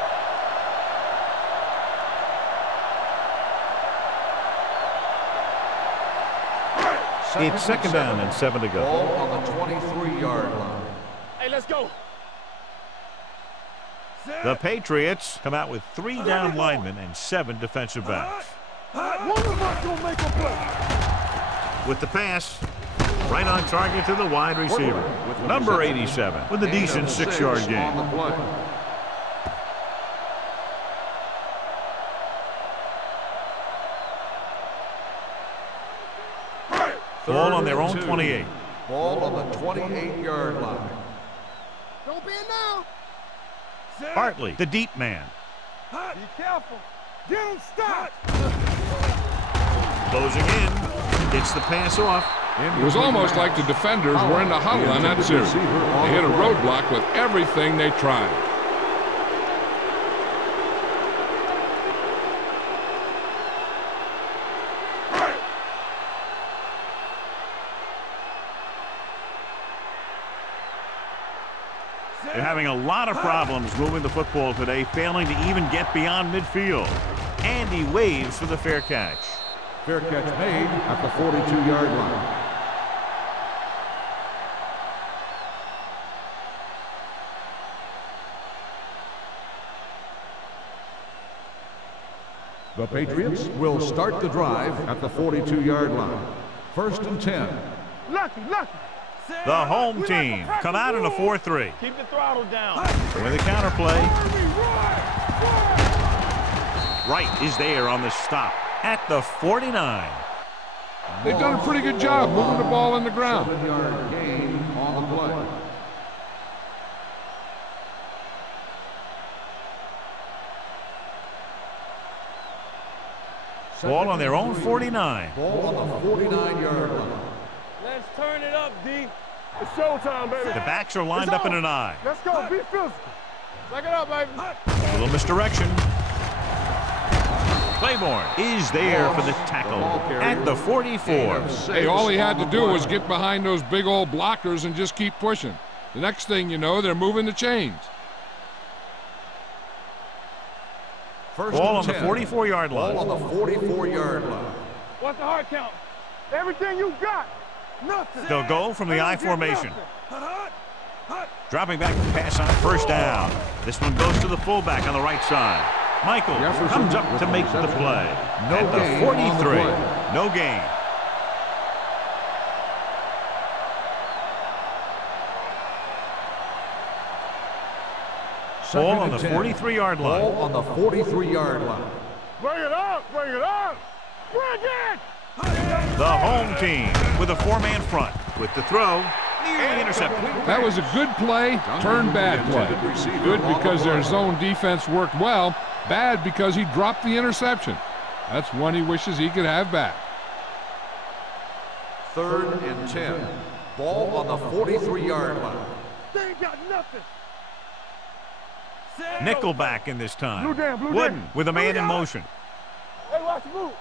It's second down and 7 to go. Ball on the 23-yard line. Hey, let's go. The Patriots come out with 3 down linemen and 7 defensive backs. One of us gonna make a play. With the pass, right on target to the wide receiver. Number 87 with a decent 6-yard gain. Ball on their own 28. Ball on the 28-yard line. Don't be in now. Hartley, the deep man. Be careful. Get him stopped. Closing in. Gets the pass off. It was almost like the defenders were in the huddle on that series. They hit a roadblock with everything they tried. They're having a lot of problems moving the football today, failing to even get beyond midfield. Andy waves for the fair catch. Fair catch made at the 42-yard line. The Patriots will start the drive at the 42-yard line. 1st and 10. Lucky. The home team come out in a 4-3. Keep the throttle down. With a counterplay. Wright is there on the stop at the 49. They've done a pretty good job moving the ball in the ground. 7-yard gain on the play. Ball on their own 49. Ball on the 49-yard line. Let's turn it up, D. It's showtime, baby. The backs are lined up in an eye. Let's go. Be physical. Take it up, baby. A little misdirection. Claiborne is there for the tackle at the 44. Hey, all he had to do was get behind those big old blockers and just keep pushing. The next thing you know, they're moving the chains. Ball on the 44-yard line. Ball on the 44-yard line. What's the hard count? Everything you got. Nothing. They'll go from the I formation. Dropping back to pass on 1st down. This one goes to the fullback on the right side. Michael comes up to make the play. At the 43. No gain. Ball on the 43-yard line. Ball on the 43-yard line. Bring it up. Bring it. The home team with a 4-man front. With the throw, nearly intercepted. That was a good play, turned bad play. Good because their zone defense worked well. Bad because he dropped the interception. That's one he wishes he could have back. 3rd and 10. Ball on the 43-yard line. They ain't got nothing. Nickelback in this time. Blue down. Wooden with a man in motion. Hey, watch the move.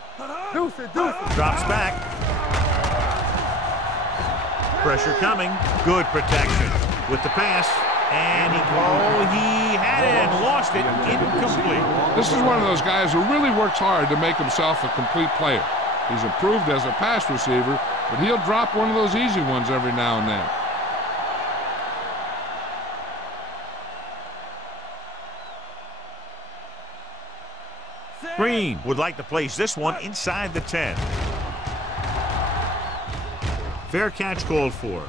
Deuce it. Drops back. Pressure coming. Good protection with the pass. And he had it and lost it. Incomplete. This is one of those guys who really works hard to make himself a complete player. He's improved as a pass receiver, but he'll drop one of those easy ones every now and then. Screen would like to place this one inside the 10. Fair catch called for.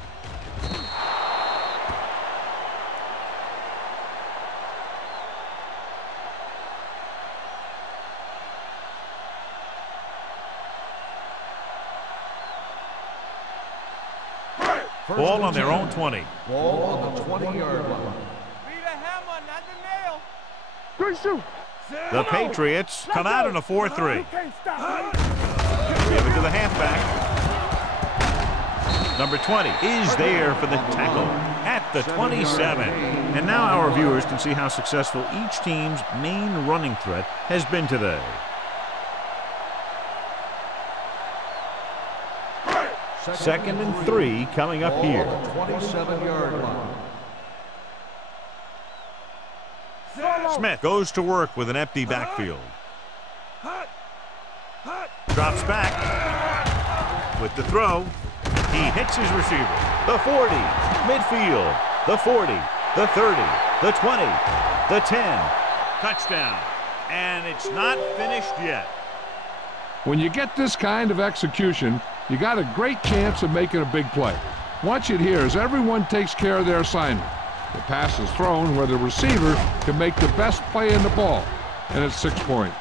Ball on their own 20. Ball on the 20-yard line. Be the hammer, not the nail. Good shoot. The Patriots come out in a 4-3. You can't stop. Give it to the halfback. Number 20 is there for the tackle at the 27. And now our viewers can see how successful each team's main running threat has been today. Second and 3 coming up here. 27-yard line. Smith goes to work with an empty backfield. Drops back with the throw. He hits his receiver. The 40, midfield, the 40, the 30, the 20, the 10. Touchdown. And it's not finished yet. When you get this kind of execution, you got a great chance of making a big play. Watch it here as everyone takes care of their assignment. The pass is thrown where the receiver can make the best play in the ball, and it's 6 points.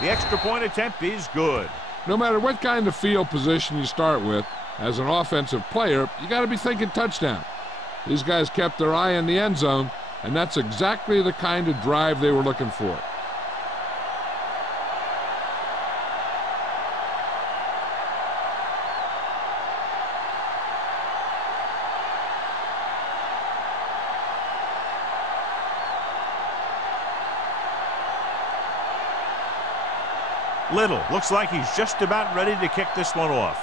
The extra point attempt is good. No matter what kind of field position you start with, as an offensive player, you got to be thinking touchdown. These guys kept their eye on the end zone, and that's exactly the kind of drive they were looking for. Little looks like he's just about ready to kick this one off.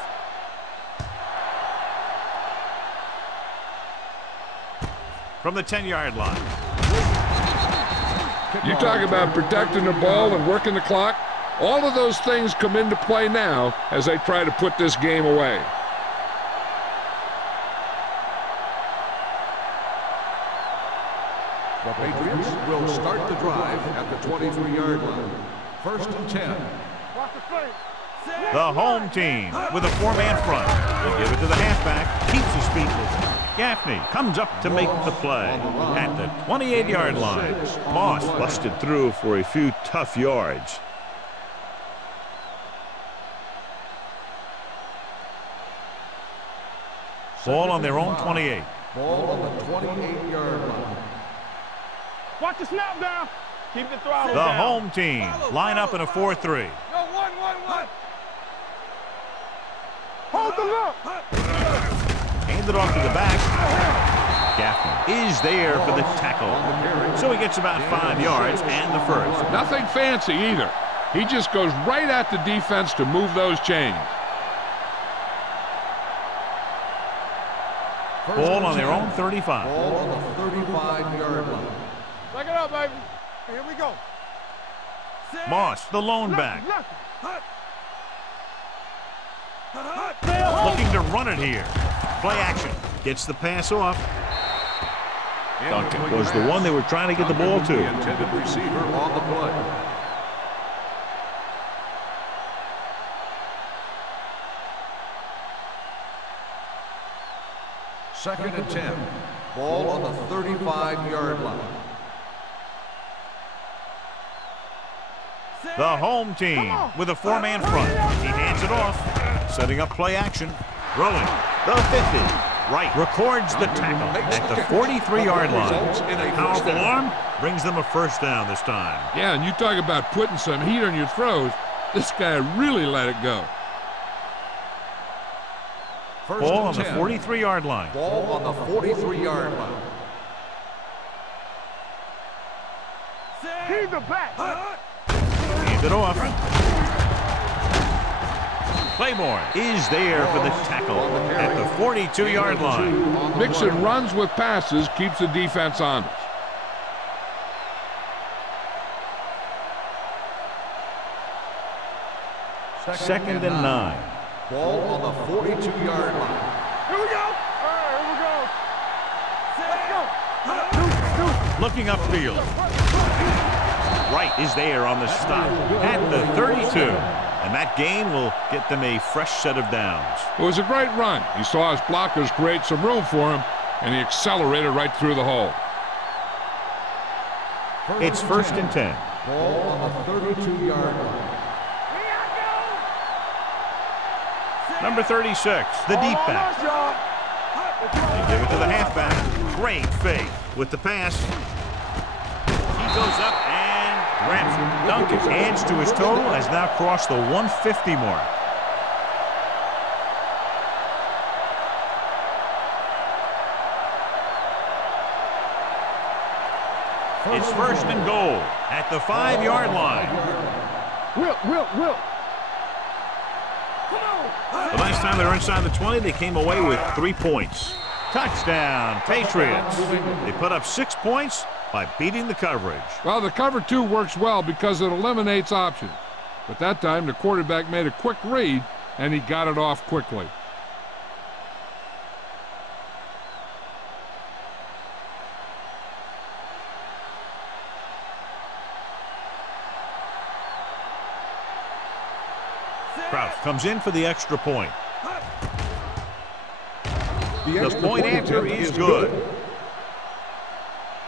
From the 10-yard line. You talk about protecting the ball and working the clock. All of those things come into play now as they try to put this game away. The Patriots will start the drive at the 23-yard line. First and 10. The home team with a 4-man front. They give it to the halfback. Keeps his feet moving. Gaffney comes up to make the play at the 28-yard line. Moss busted through for a few tough yards. Ball on their own 28. Ball on the 28-yard line. Watch the snap down. Keep the throttle The down. home team line up in a 4-3. Go 1-1-1. Hold the look. Hand it off to the back. Gaffney is there for the tackle. So he gets about 5 yards and the first. Nothing fancy either. He just goes right at the defense to move those chains. Ball on their own 35. Ball on the 35-yard line. Take it up, baby. Here we go. Moss, the lone back. Looking to run it here. Play action. Gets the pass off. Duncan was the one they were trying to get the ball to. The intended receiver on the play. Second and 10. Ball on the 35-yard line. The home team with a 4-man front. He hands it off. Setting up play action. Throwing. The 50. Right. Records the tackle at the 43-yard line. A powerful arm brings them a first down this time. Yeah, and you talk about putting some heat on your throws. This guy really let it go. Ball on the 43-yard line. Ball on the 43-yard line. He's the back. Hands it off. Claymore is there for the tackle at the 42-yard line. Mixing runs with passes keeps the defense honest. Second and 9. Ball on the 42-yard line. Here we go. All right, here we go. Let's go. Looking upfield. Wright is there on the stop at the 32. And that gain will get them a fresh set of downs. It was a great run. He saw his blockers create some room for him, and he accelerated right through the hole. It's first and 10. Ball on the 32-yard line. Number 36, the deep back. They give it to the halfback. Great fake with the pass. He goes up and grabs it. Duncan adds to his total, has now crossed the 150 mark. It's first and goal at the 5-yard line. Will. The last time they were inside the 20, they came away with 3 points. Touchdown, Patriots. They put up 6 points by beating the coverage. Well, the cover 2 works well because it eliminates options. But that time, the quarterback made a quick read, and he got it off quickly. Crouch comes in for the extra point. The point after is good.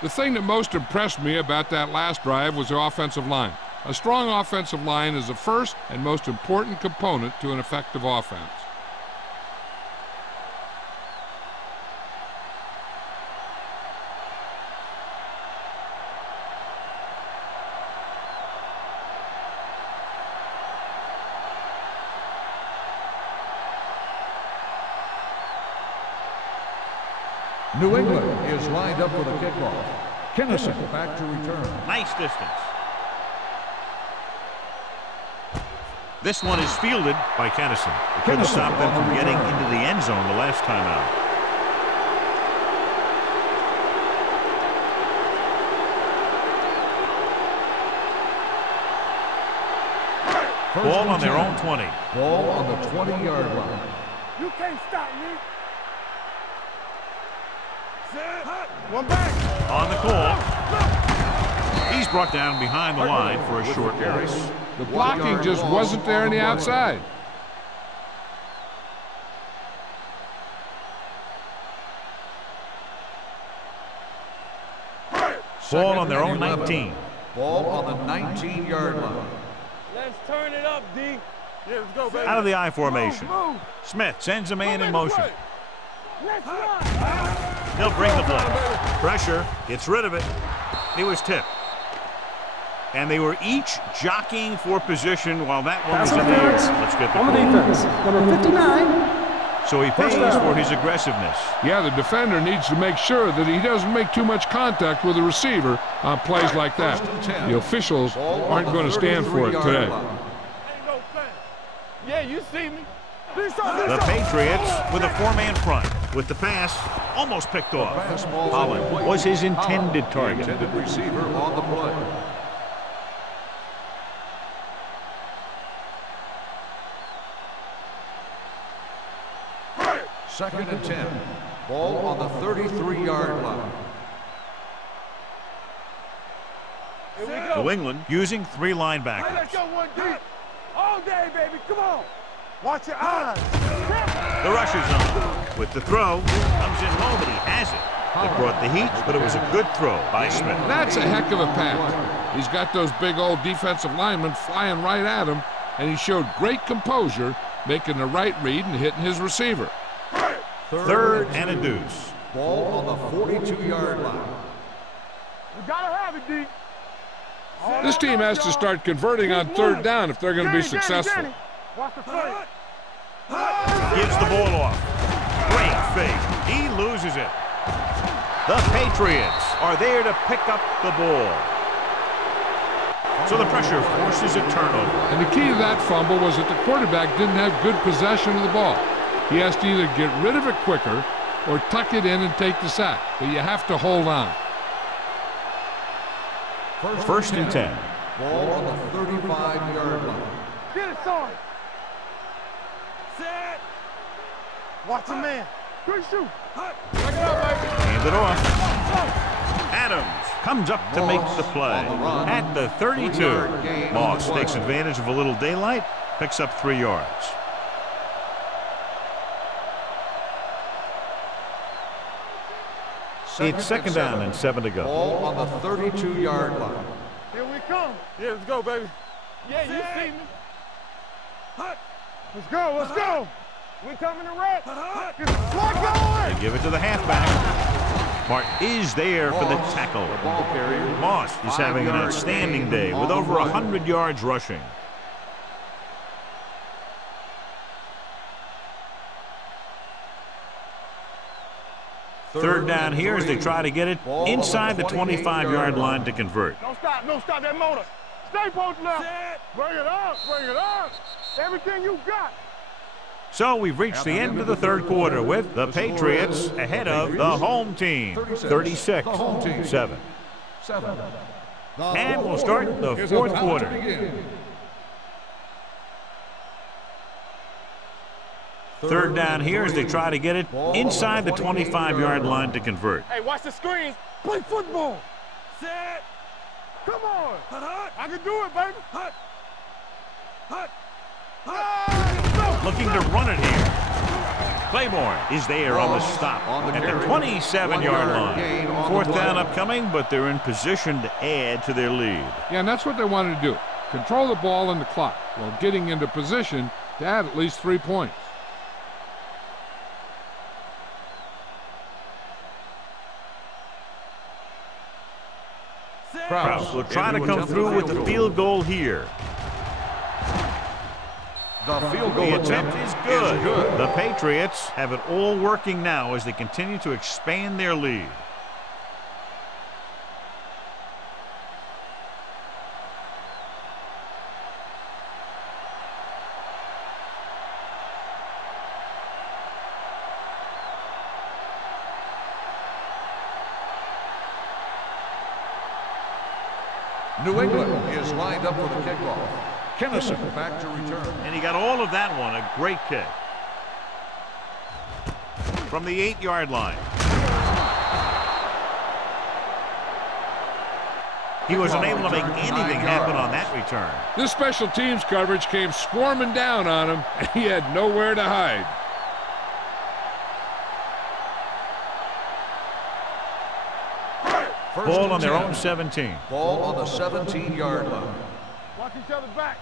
The thing that most impressed me about that last drive was the offensive line. A strong offensive line is the first and most important component to an effective offense. New England is lined up for the kickoff. Kennison back to return. Nice distance. This one is fielded by Kennison. It couldn't stop them from getting into the end zone the last time out. Ball on their own 20. Ball on the 20-yard line. You can't stop me. One back. On the call. He's brought down behind the line for a short area. The blocking just wasn't there on the outside. Ball on their own 19. Ball on the 19-yard line. Let's turn it up, D. Yeah, let's go, baby. Out of the I formation. Move. Smith sends a man in motion. Let's run. He'll bring the blitz. Pressure, gets rid of it. He was tipped. And they were each jockeying for position while that one was in the air. Let's get the on the defense. Number 59. So he pays for his aggressiveness. Yeah, the defender needs to make sure that he doesn't make too much contact with the receiver on plays like that. The officials aren't going to stand for it today. Ain't no thing. Yeah, you see me. The Patriots with a 4-man front. With the pass, almost picked off. Holland was his intended target. Intended receiver on the play. Second and 10. Ball on the 33-yard line. Here we go. New England using 3 Hey, linebackers. let's go one deep. All day, baby. Come on. Watch your eyes. The rush is on. With the throw, comes in low, but he has it. It brought the heat, but it was a good throw by Smith. That's a heck of a pass. He's got those big old defensive linemen flying right at him, and he showed great composure, making the right read and hitting his receiver. Third and a deuce. Ball on the 42-yard line. You gotta have it, D. This team has to start converting on third down if they're going to be successful. Watch the front. Gives the ball off. Great fake. He loses it. The Patriots are there to pick up the ball. So the pressure forces a turnover. And the key to that fumble was that the quarterback didn't have good possession of the ball. He has to either get rid of it quicker or tuck it in and take the sack. But you have to hold on. First and 10. Ball on the 35-yard line. Get it, son. Set. Watch the man. Good shoot. Check it out, baby. Hand it off. Adams comes up to make the play. At the 32, Moss takes advantage of a little daylight, picks up 3 yards. It's second down and 7 to go. Ball on the 32-yard line. Here we come. Yeah, let's go, baby. Yeah, you see me. Let's go, let's go. We coming to wreck. Get the slot going. They give it to the halfback. Hart is there for the tackle. Moss is having an outstanding day with over 100 yards rushing. Third down here as they try to get it inside the 25-yard line to convert. Don't stop that motor. Stay posted up. Bring it up. Everything you got. So we've reached the end of the third quarter with the Patriots ahead of the home team, 36-7. And we'll start the fourth quarter. Third down here as they try to get it inside the 25-yard line to convert. Hey, watch the screens. Play football. Set. Come on. I can do it, baby. Looking to run it here. Claiborne is there on the stop at the 27-yard line. Fourth down upcoming, but they're in position to add to their lead. Yeah, and that's what they wanted to do. Control the ball and the clock while getting into position to add at least 3 points. Krause will try to come through with the field goal here. The attempt is good. The Patriots have it all working now as they continue to expand their lead. New England is lined up for the kickoff. Kennison back to return. And he got all of that one. A great kick. From the 8-yard line. He was unable to make anything happen on that return. This special teams coverage came swarming down on him, and he had nowhere to hide. Ball on their own 17. Ball on the 17-yard line. Watch each other back.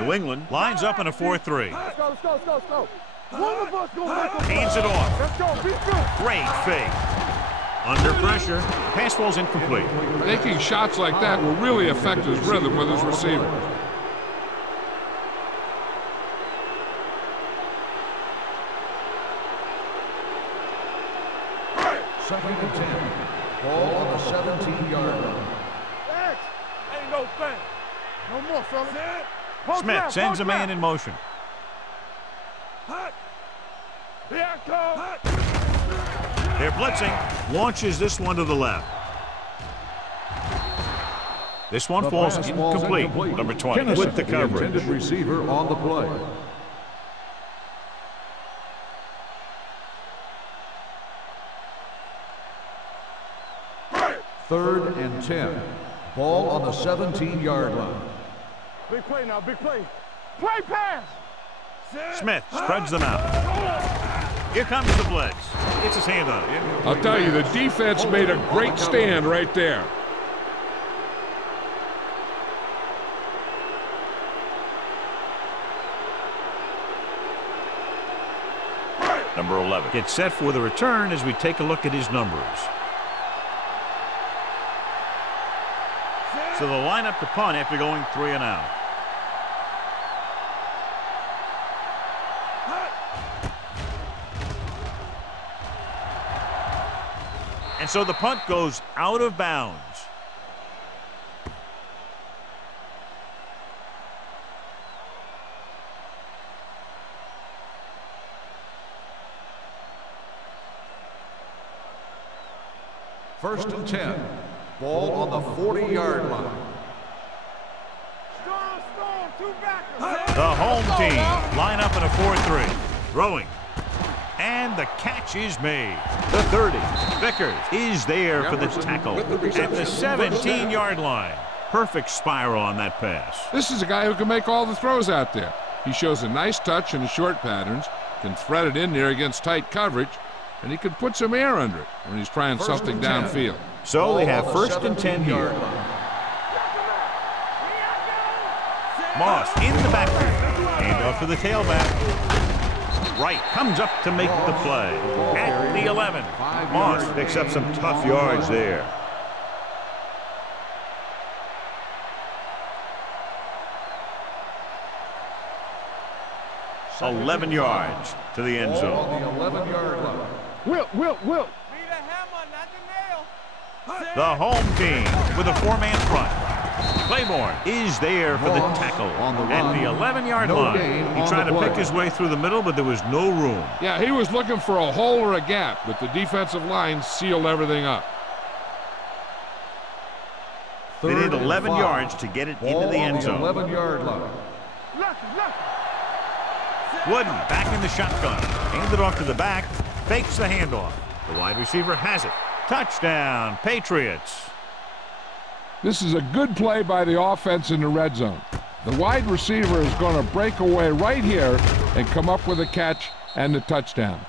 New England lines up in a 4-3. Let's go. One of us gonna make a Hands it off. Let's go. Be good. Great fake. Under pressure. Pass ball's incomplete. Taking shots like that will really affect his rhythm with his receiver. Second and 10. Ball on the 17-yard line. Ain't no thing. No more, fellas. Smith sends a man in motion. Here I come. They're blitzing. Launches this one to the left. This one falls incomplete. Number 20 with the coverage. Intended receiver on the play. Third and 10. Ball on the 17-yard line. Big play now, big play. Play pass. Smith spreads them out. Here comes the blitz. Gets his hand on it. I'll tell you, the defense made a great stand right there. Number 11 gets set for the return as we take a look at his numbers. So they'll line up to punt after going 3 and out. And so the punt goes out of bounds. First and 10. Ball on the 40-yard line. The home team line up in a 4-3. Throwing. And the catch is made. The 30. Vickers is there for the tackle at the 17-yard line. Perfect spiral on that pass. This is a guy who can make all the throws out there. He shows a nice touch in the short patterns, can thread it in there against tight coverage, and he can put some air under it when he's trying something downfield. So they have first and 10 here. Moss in the backfield. Hand off to the tailback. Wright comes up to make the play at the 11. Moss picks up some tough yards there. 11 yards to the end zone. On the 11-yard line. Wilt. Need a hammer, not the nail. The home team with a 4-man front. Claiborne is there for the tackle at the 11-yard line. He tried to pick his way through the middle, but there was no room. Yeah, he was looking for a hole or a gap, but the defensive line sealed everything up. They need 11 yards to get it into the end zone. 11-yard line. Wooden back in the shotgun. Handed off to the back. Fakes the handoff. The wide receiver has it. Touchdown, Patriots. This is a good play by the offense in the red zone. The wide receiver is going to break away right here and come up with a catch and the touchdown.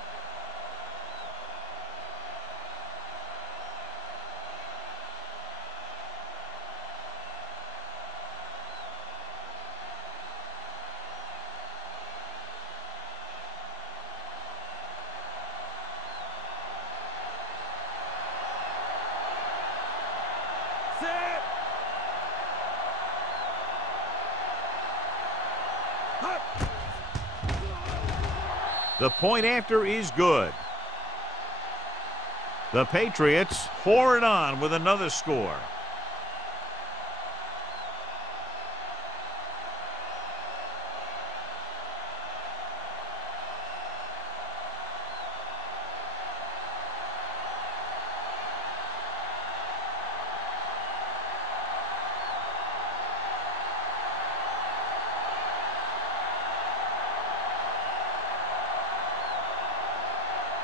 The point after is good. The Patriots pour it on with another score.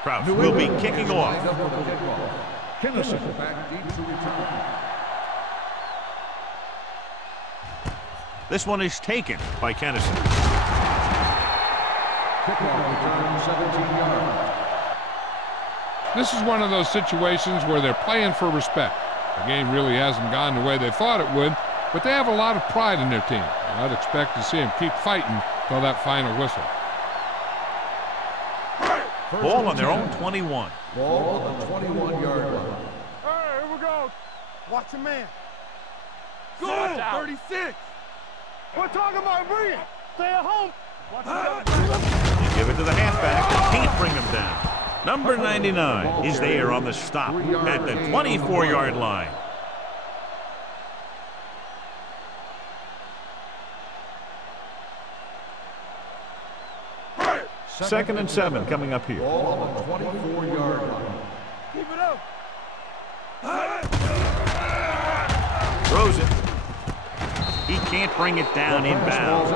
Krause will be kicking off. Kennison back deep to return. This one is taken by Kennison. Kickoff return 17 yards. This is one of those situations where they're playing for respect. The game really hasn't gone the way they thought it would, but they have a lot of pride in their team. I'd expect to see them keep fighting till that final whistle. Ball on their own 21. Ball on the 21-yard line. Hey, here we go. Watch your man. Go! 36. We're talking about bringing. Stay at home. Watch You give it to the halfback. Can't bring him down. Number 99 is there on the stop at the 24-yard line. Second and 7 coming up here. Ball on the 24-yard line. Keep it up. Throws it. He can't bring it down inbounds.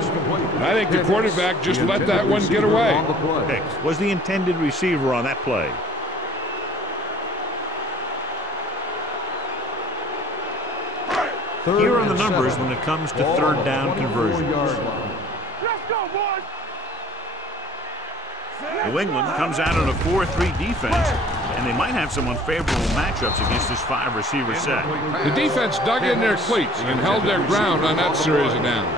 I think the quarterback just let that one get away. Hicks was the intended receiver on that play. Here are the numbers when it comes to third down conversions. Let's go, boys. New England comes out on a 4-3 defense, and they might have some unfavorable matchups against this 5-receiver set. The defense dug in their cleats and held their ground on that series of downs.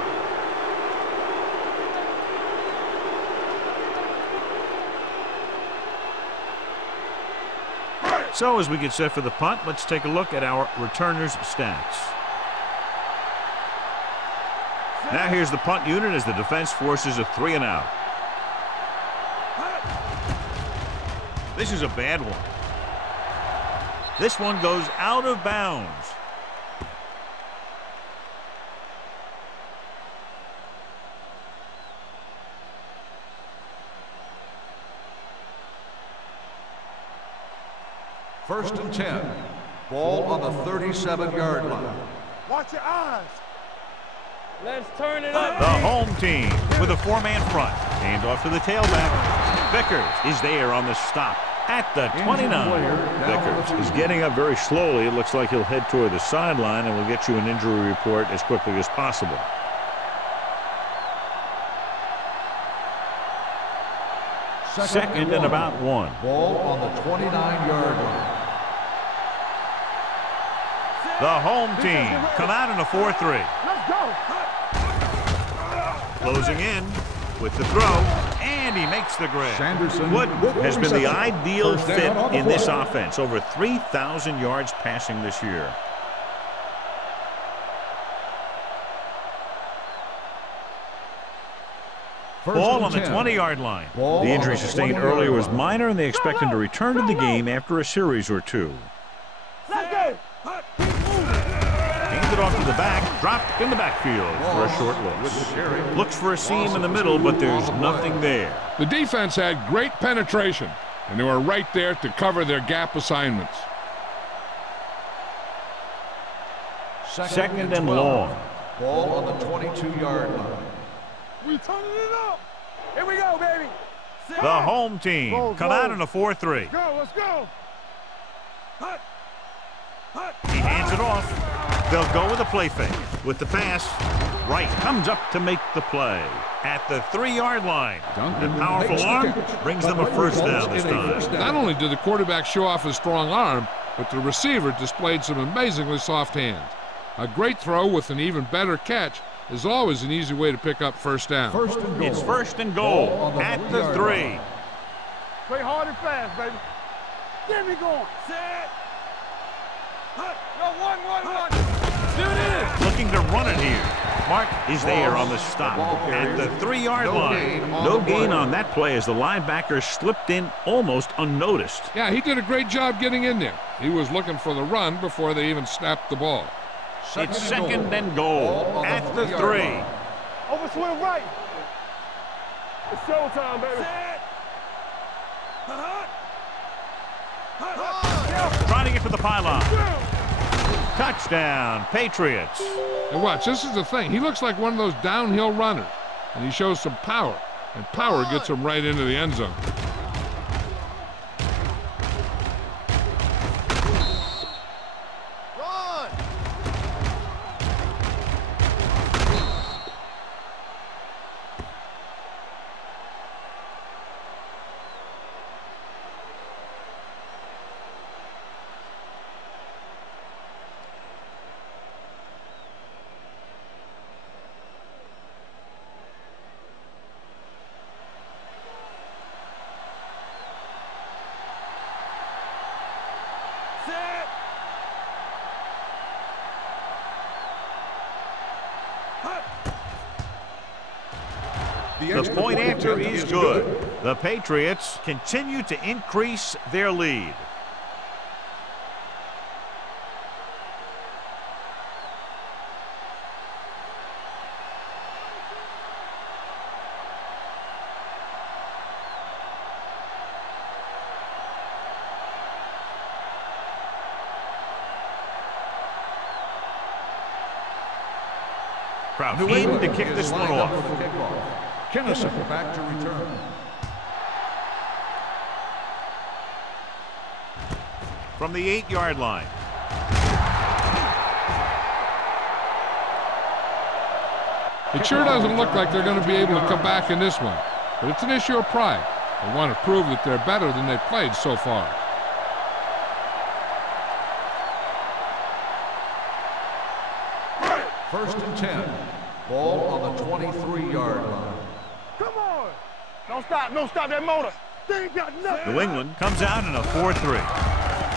So as we get set for the punt, let's take a look at our returners' stats. Now here's the punt unit as the defense forces a 3-and-out. This is a bad one. This one goes out of bounds. First and 10. Ball on the 37-yard line. Watch your eyes. Let's turn it up. The home team with a 4-man front. Hand off to the tailback. Vickers is there on the stop at the 29. Vickers is getting up very slowly. It looks like he'll head toward the sideline, and we'll get you an injury report as quickly as possible. Second and about 1. Ball on the 29-yard line. The home team come out in a 4-3. Let's go. Closing in with the throw, and he makes the grab. Sanderson Wood has been the reception. ideal First fit down on the in this play. offense. Over 3,000 yards passing this year. Ball on the 20-yard line. Ball The on injury the sustained 20-yard earlier was line. minor, and they expect him to return to the game after a series or two. Let's go. Hands it off to the back, dropped in the backfield for a short look. Looks for a seam in the middle, but there's nothing there. The defense had great penetration, and they were right there to cover their gap assignments. Second and long. Ball on the 22-yard line. We turning it up. Here we go, baby. The home team come out in a 4-3. Go, let's go. He hands it off. They'll go with a play fake. With the pass, Wright comes up to make the play. At the 3-yard line. The powerful arm brings them a first down this time. Not only did the quarterback show off his strong arm, but the receiver displayed some amazingly soft hands. A great throw with an even better catch is always an easy way to pick up first down. First and goal. It's first and goal Ball on the at the 3-yard 3. line. Play hard and fast, baby. Get me going. Set. Go, 1-1-1. Do this. Looking to run it here. Mark is there on the stop at the 3-yard line. No gain on that play as the linebacker slipped in almost unnoticed. Yeah, he did a great job getting in there. He was looking for the run before they even snapped the ball. It's second and goal at the 3. Over swing right. It's showtime, baby. Trying to get to the pylon. Touchdown, Patriots. And watch, this is the thing. He looks like one of those downhill runners, and he shows some power, and power gets him right into the end zone. The point after is good. The Patriots continue to increase their lead. Crouch in to kick this one off. Kennison back to return. From the 8-yard line. It sure doesn't look like they're going to be able to come back in this one, but it's an issue of pride. They want to prove that they're better than they've played so far. First and 10. Ball on the 23-yard line. Come on. Don't stop that motor. They ain't got nothing. New England comes out in a 4-3.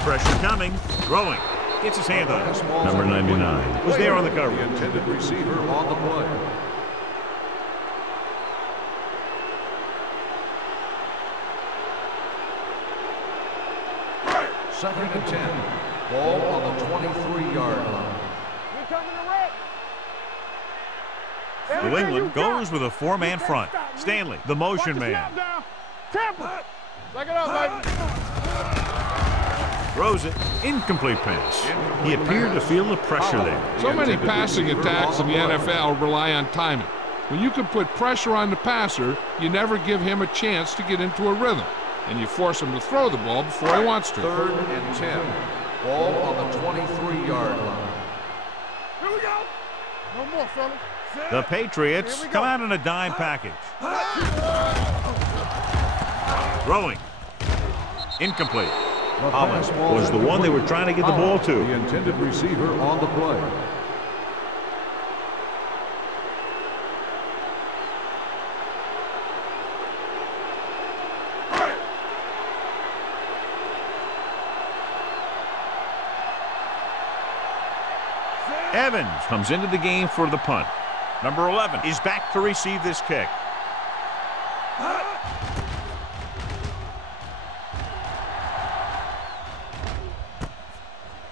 Pressure coming, throwing. Gets his hand on it. Number 99 was there on the The coverage. intended receiver on the play. Second and 10. Ball on the 23-yard line. We coming to wreck. New England goes with a 4-man front. Stanley, the motion man. Temper. Take it up, baby. Throws it. Incomplete pass. He appeared to feel the pressure there. So many passing attacks in the NFL rely on timing. When you can put pressure on the passer, you never give him a chance to get into a rhythm, and you force him to throw the ball before he wants to. 3rd and 10. Ball on the 23-yard line. Here we go. No more, fellas. The Patriots come out in a dime package. Throwing. Incomplete. Holland was the one they were trying to get the ball to. The intended receiver on the play. Evans comes into the game for the punt. Number 11 is back to receive this kick.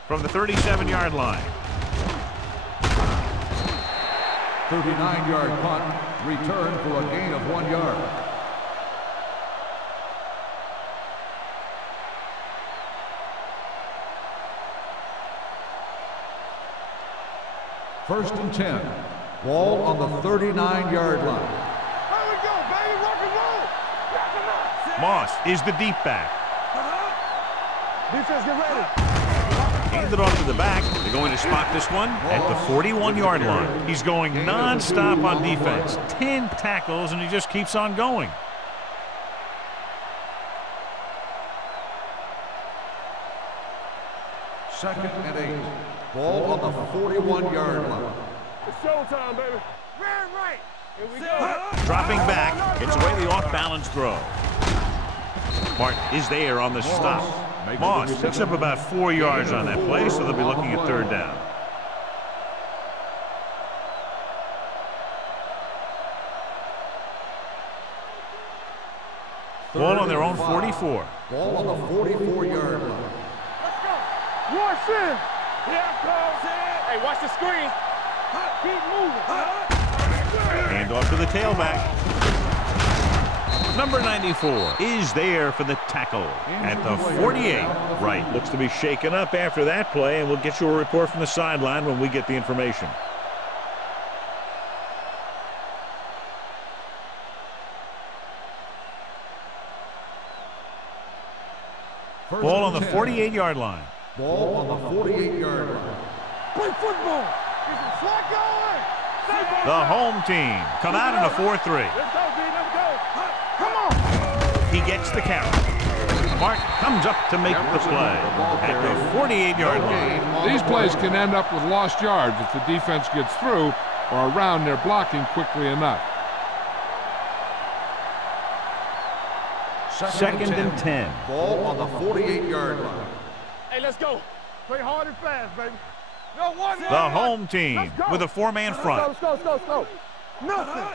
From the 37-yard line. 39-yard punt. Return for a gain of 1 yard. First and 10. Ball on the 39-yard line. There we go, baby. Rock and roll. Moss is the deep back. Defense, get ready. Handed off to the back. They're going to spot this one at the 41-yard line. He's going non-stop on defense. 10 tackles, and he just keeps on going. Second and 8. Ball on the 41-yard line. It's showtime, baby. Very right. Here we go. Dropping back, gets away the off-balance throw. Martin is there on the stop. Moss picks up about 4 yards on that play, so they'll be looking at 3rd down. Ball on their own 44. Ball on the 44-yard line. Watch it. Here it comes. Hey, watch the screen. Keep moving. Hand off to the tailback. Number 94 is there for the tackle at the 48. Right, looks to be shaken up after that play, and we'll get you a report from the sideline when we get the information. Ball on the 48-yard line. Ball on the 48-yard line. Play football. Get some slack going. The home team come out in a 4-3. Let's go, D. Let's go. Come on. He gets the count. Martin comes up to make the play at the 48-yard line. These plays can end up with lost yards if the defense gets through or around their blocking quickly enough. Second and 10. Ball on the 48-yard line. Hey, let's go. Play hard and fast, baby. No one. The home team with a 4-man front. Let's go. Nothing.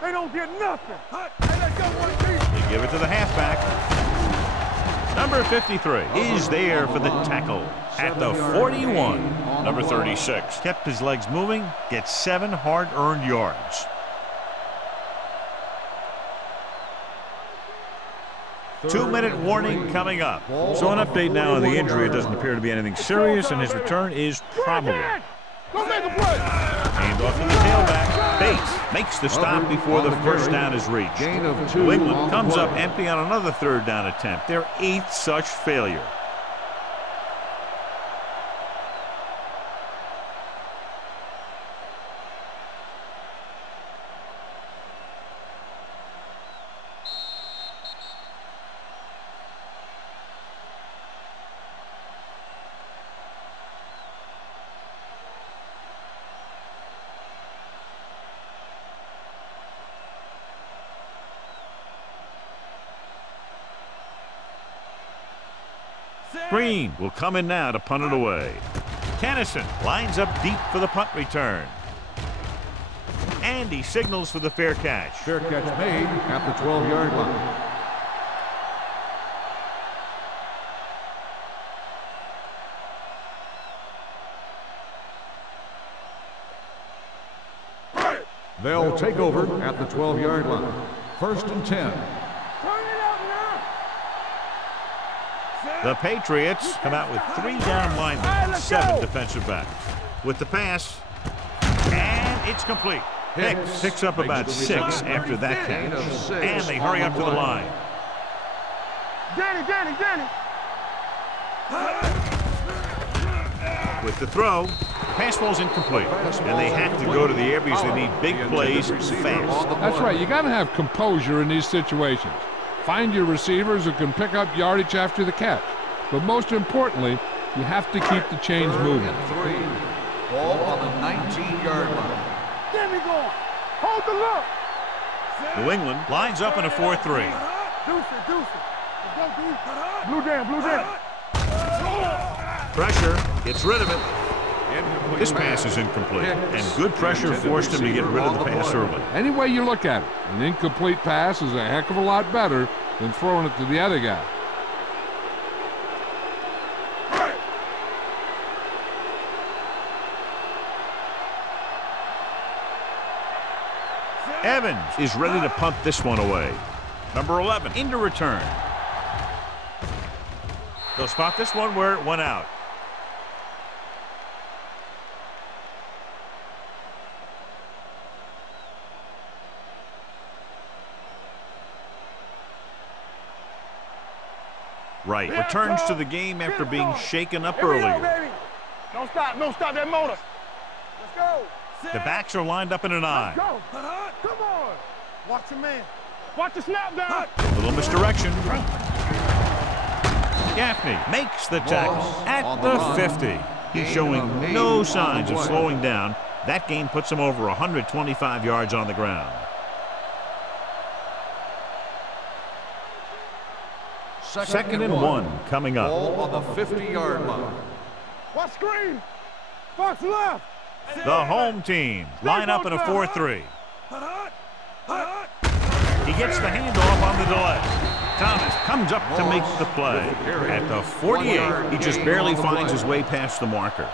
They don't get nothing. Hey, let's go, one team. They give it to the halfback. Number 53 is there for the tackle at the 41. Number 36 kept his legs moving, gets 7 hard-earned yards. 2-minute warning coming up. So an update now on the injury. It doesn't appear to be anything serious, and his return is probable. Go make a play. Hand off to the tailback. Bates makes the stop before the first down is reached. Gain of 2. New England comes up empty on another 3rd down attempt. Their 8th such failure. Green will come in now to punt it away. Tennyson lines up deep for the punt return. And he signals for the fair catch. Fair catch made at the 12-yard line. They'll take over at the 12-yard line. First and 10. Turn it out now. The Patriots come out with 3 down linemen and 7 defensive backs. With the pass, and it's complete. Hicks picks up about 6 after that catch, and they hurry up to the line. Danny. With the throw, the pass falls incomplete, and they have to go to the air because they need big plays fast. That's right. You got to have composure in these situations. Find your receivers who can pick up yardage after the catch. But most importantly, you have to keep the chains moving. 3. Ball on the 19-yard line. Get me going. Hold the look. New England lines up in a 4-3. Deuce it. Let's go, D. Blue down. Pressure gets rid of it. This pass is incomplete, and good pressure forced him to get rid of the pass early. Any way you look at it, an incomplete pass is a heck of a lot better than throwing it to the other guy. Evans is ready to punt this one away. Number 11 into return. They'll spot this one where it went out. Right, returns to the game after being shaken up earlier. Don't stop that motor. Let's go. The backs are lined up in an I. Go. Come on. Watch your man. Watch the snap down. Little misdirection. Gaffney makes the tackle at the 50. He's showing no signs of slowing down. That gain puts him over 125 yards on the ground. Second and 1 coming up. Ball on the 50-yard line. Watch screen. Fox left. The home team line up in a 4-3. He gets the handoff on the delay. Thomas comes up to make the play. At the 48, he just barely finds his way past the marker.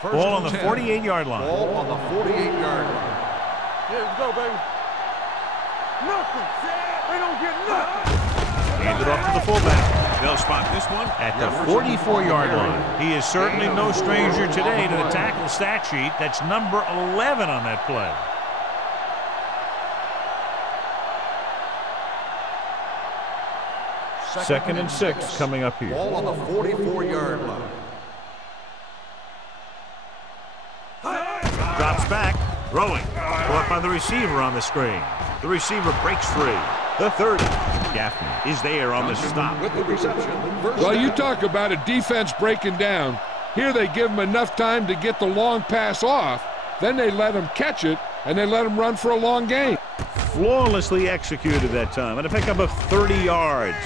Ball on the 48-yard line. Ball on the 48-yard line. Here we go, baby. Nothing. They don't get nothing. Handed off to the fullback. They'll spot this one at the 44-yard line. He is certainly no stranger today to the tackle stat sheet. That's number 11 on that play. Second and 6 coming up here. Ball on the 44-yard line. Drops back, throwing. Caught by the receiver on the screen. The receiver breaks free. The 30. Gaffney is there on the stop. With the reception. Well, you talk about a defense breaking down. Here they give him enough time to get the long pass off. Then they let him catch it, and they let him run for a long gain. Flawlessly executed that time. And a pickup of 30 yards.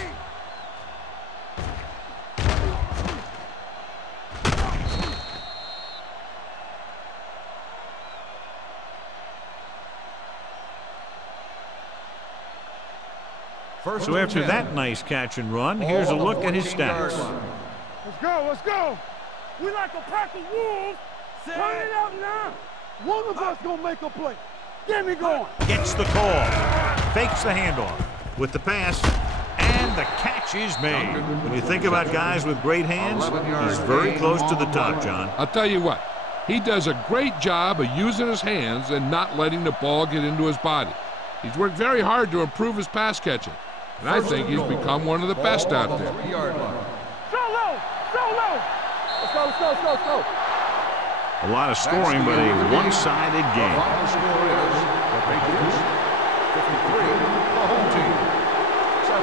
So after that nice catch and run, here's a look at his stats. Let's go. We like a pack of wolves. Turn it out now. One of us gonna make a play. Get me going. Gets the call. Fakes the handoff. With the pass. And the catch is made. When you think about guys with great hands, he's very close to the top, John. I'll tell you what. He does a great job of using his hands and not letting the ball get into his body. He's worked very hard to improve his pass catching. And I think he's become one of the best out there. Solo. Let's go. A lot of scoring, but a one-sided The game. final score is the Patriots 53, the home team 7.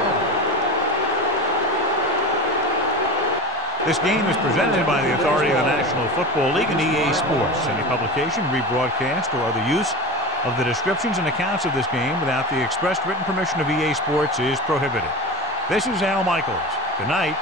This game is presented by the authority of the National Football League and EA Sports. Any publication, rebroadcast, or other use of the descriptions and accounts of this game without the expressed written permission of EA Sports is prohibited. This is Al Michaels. Good night.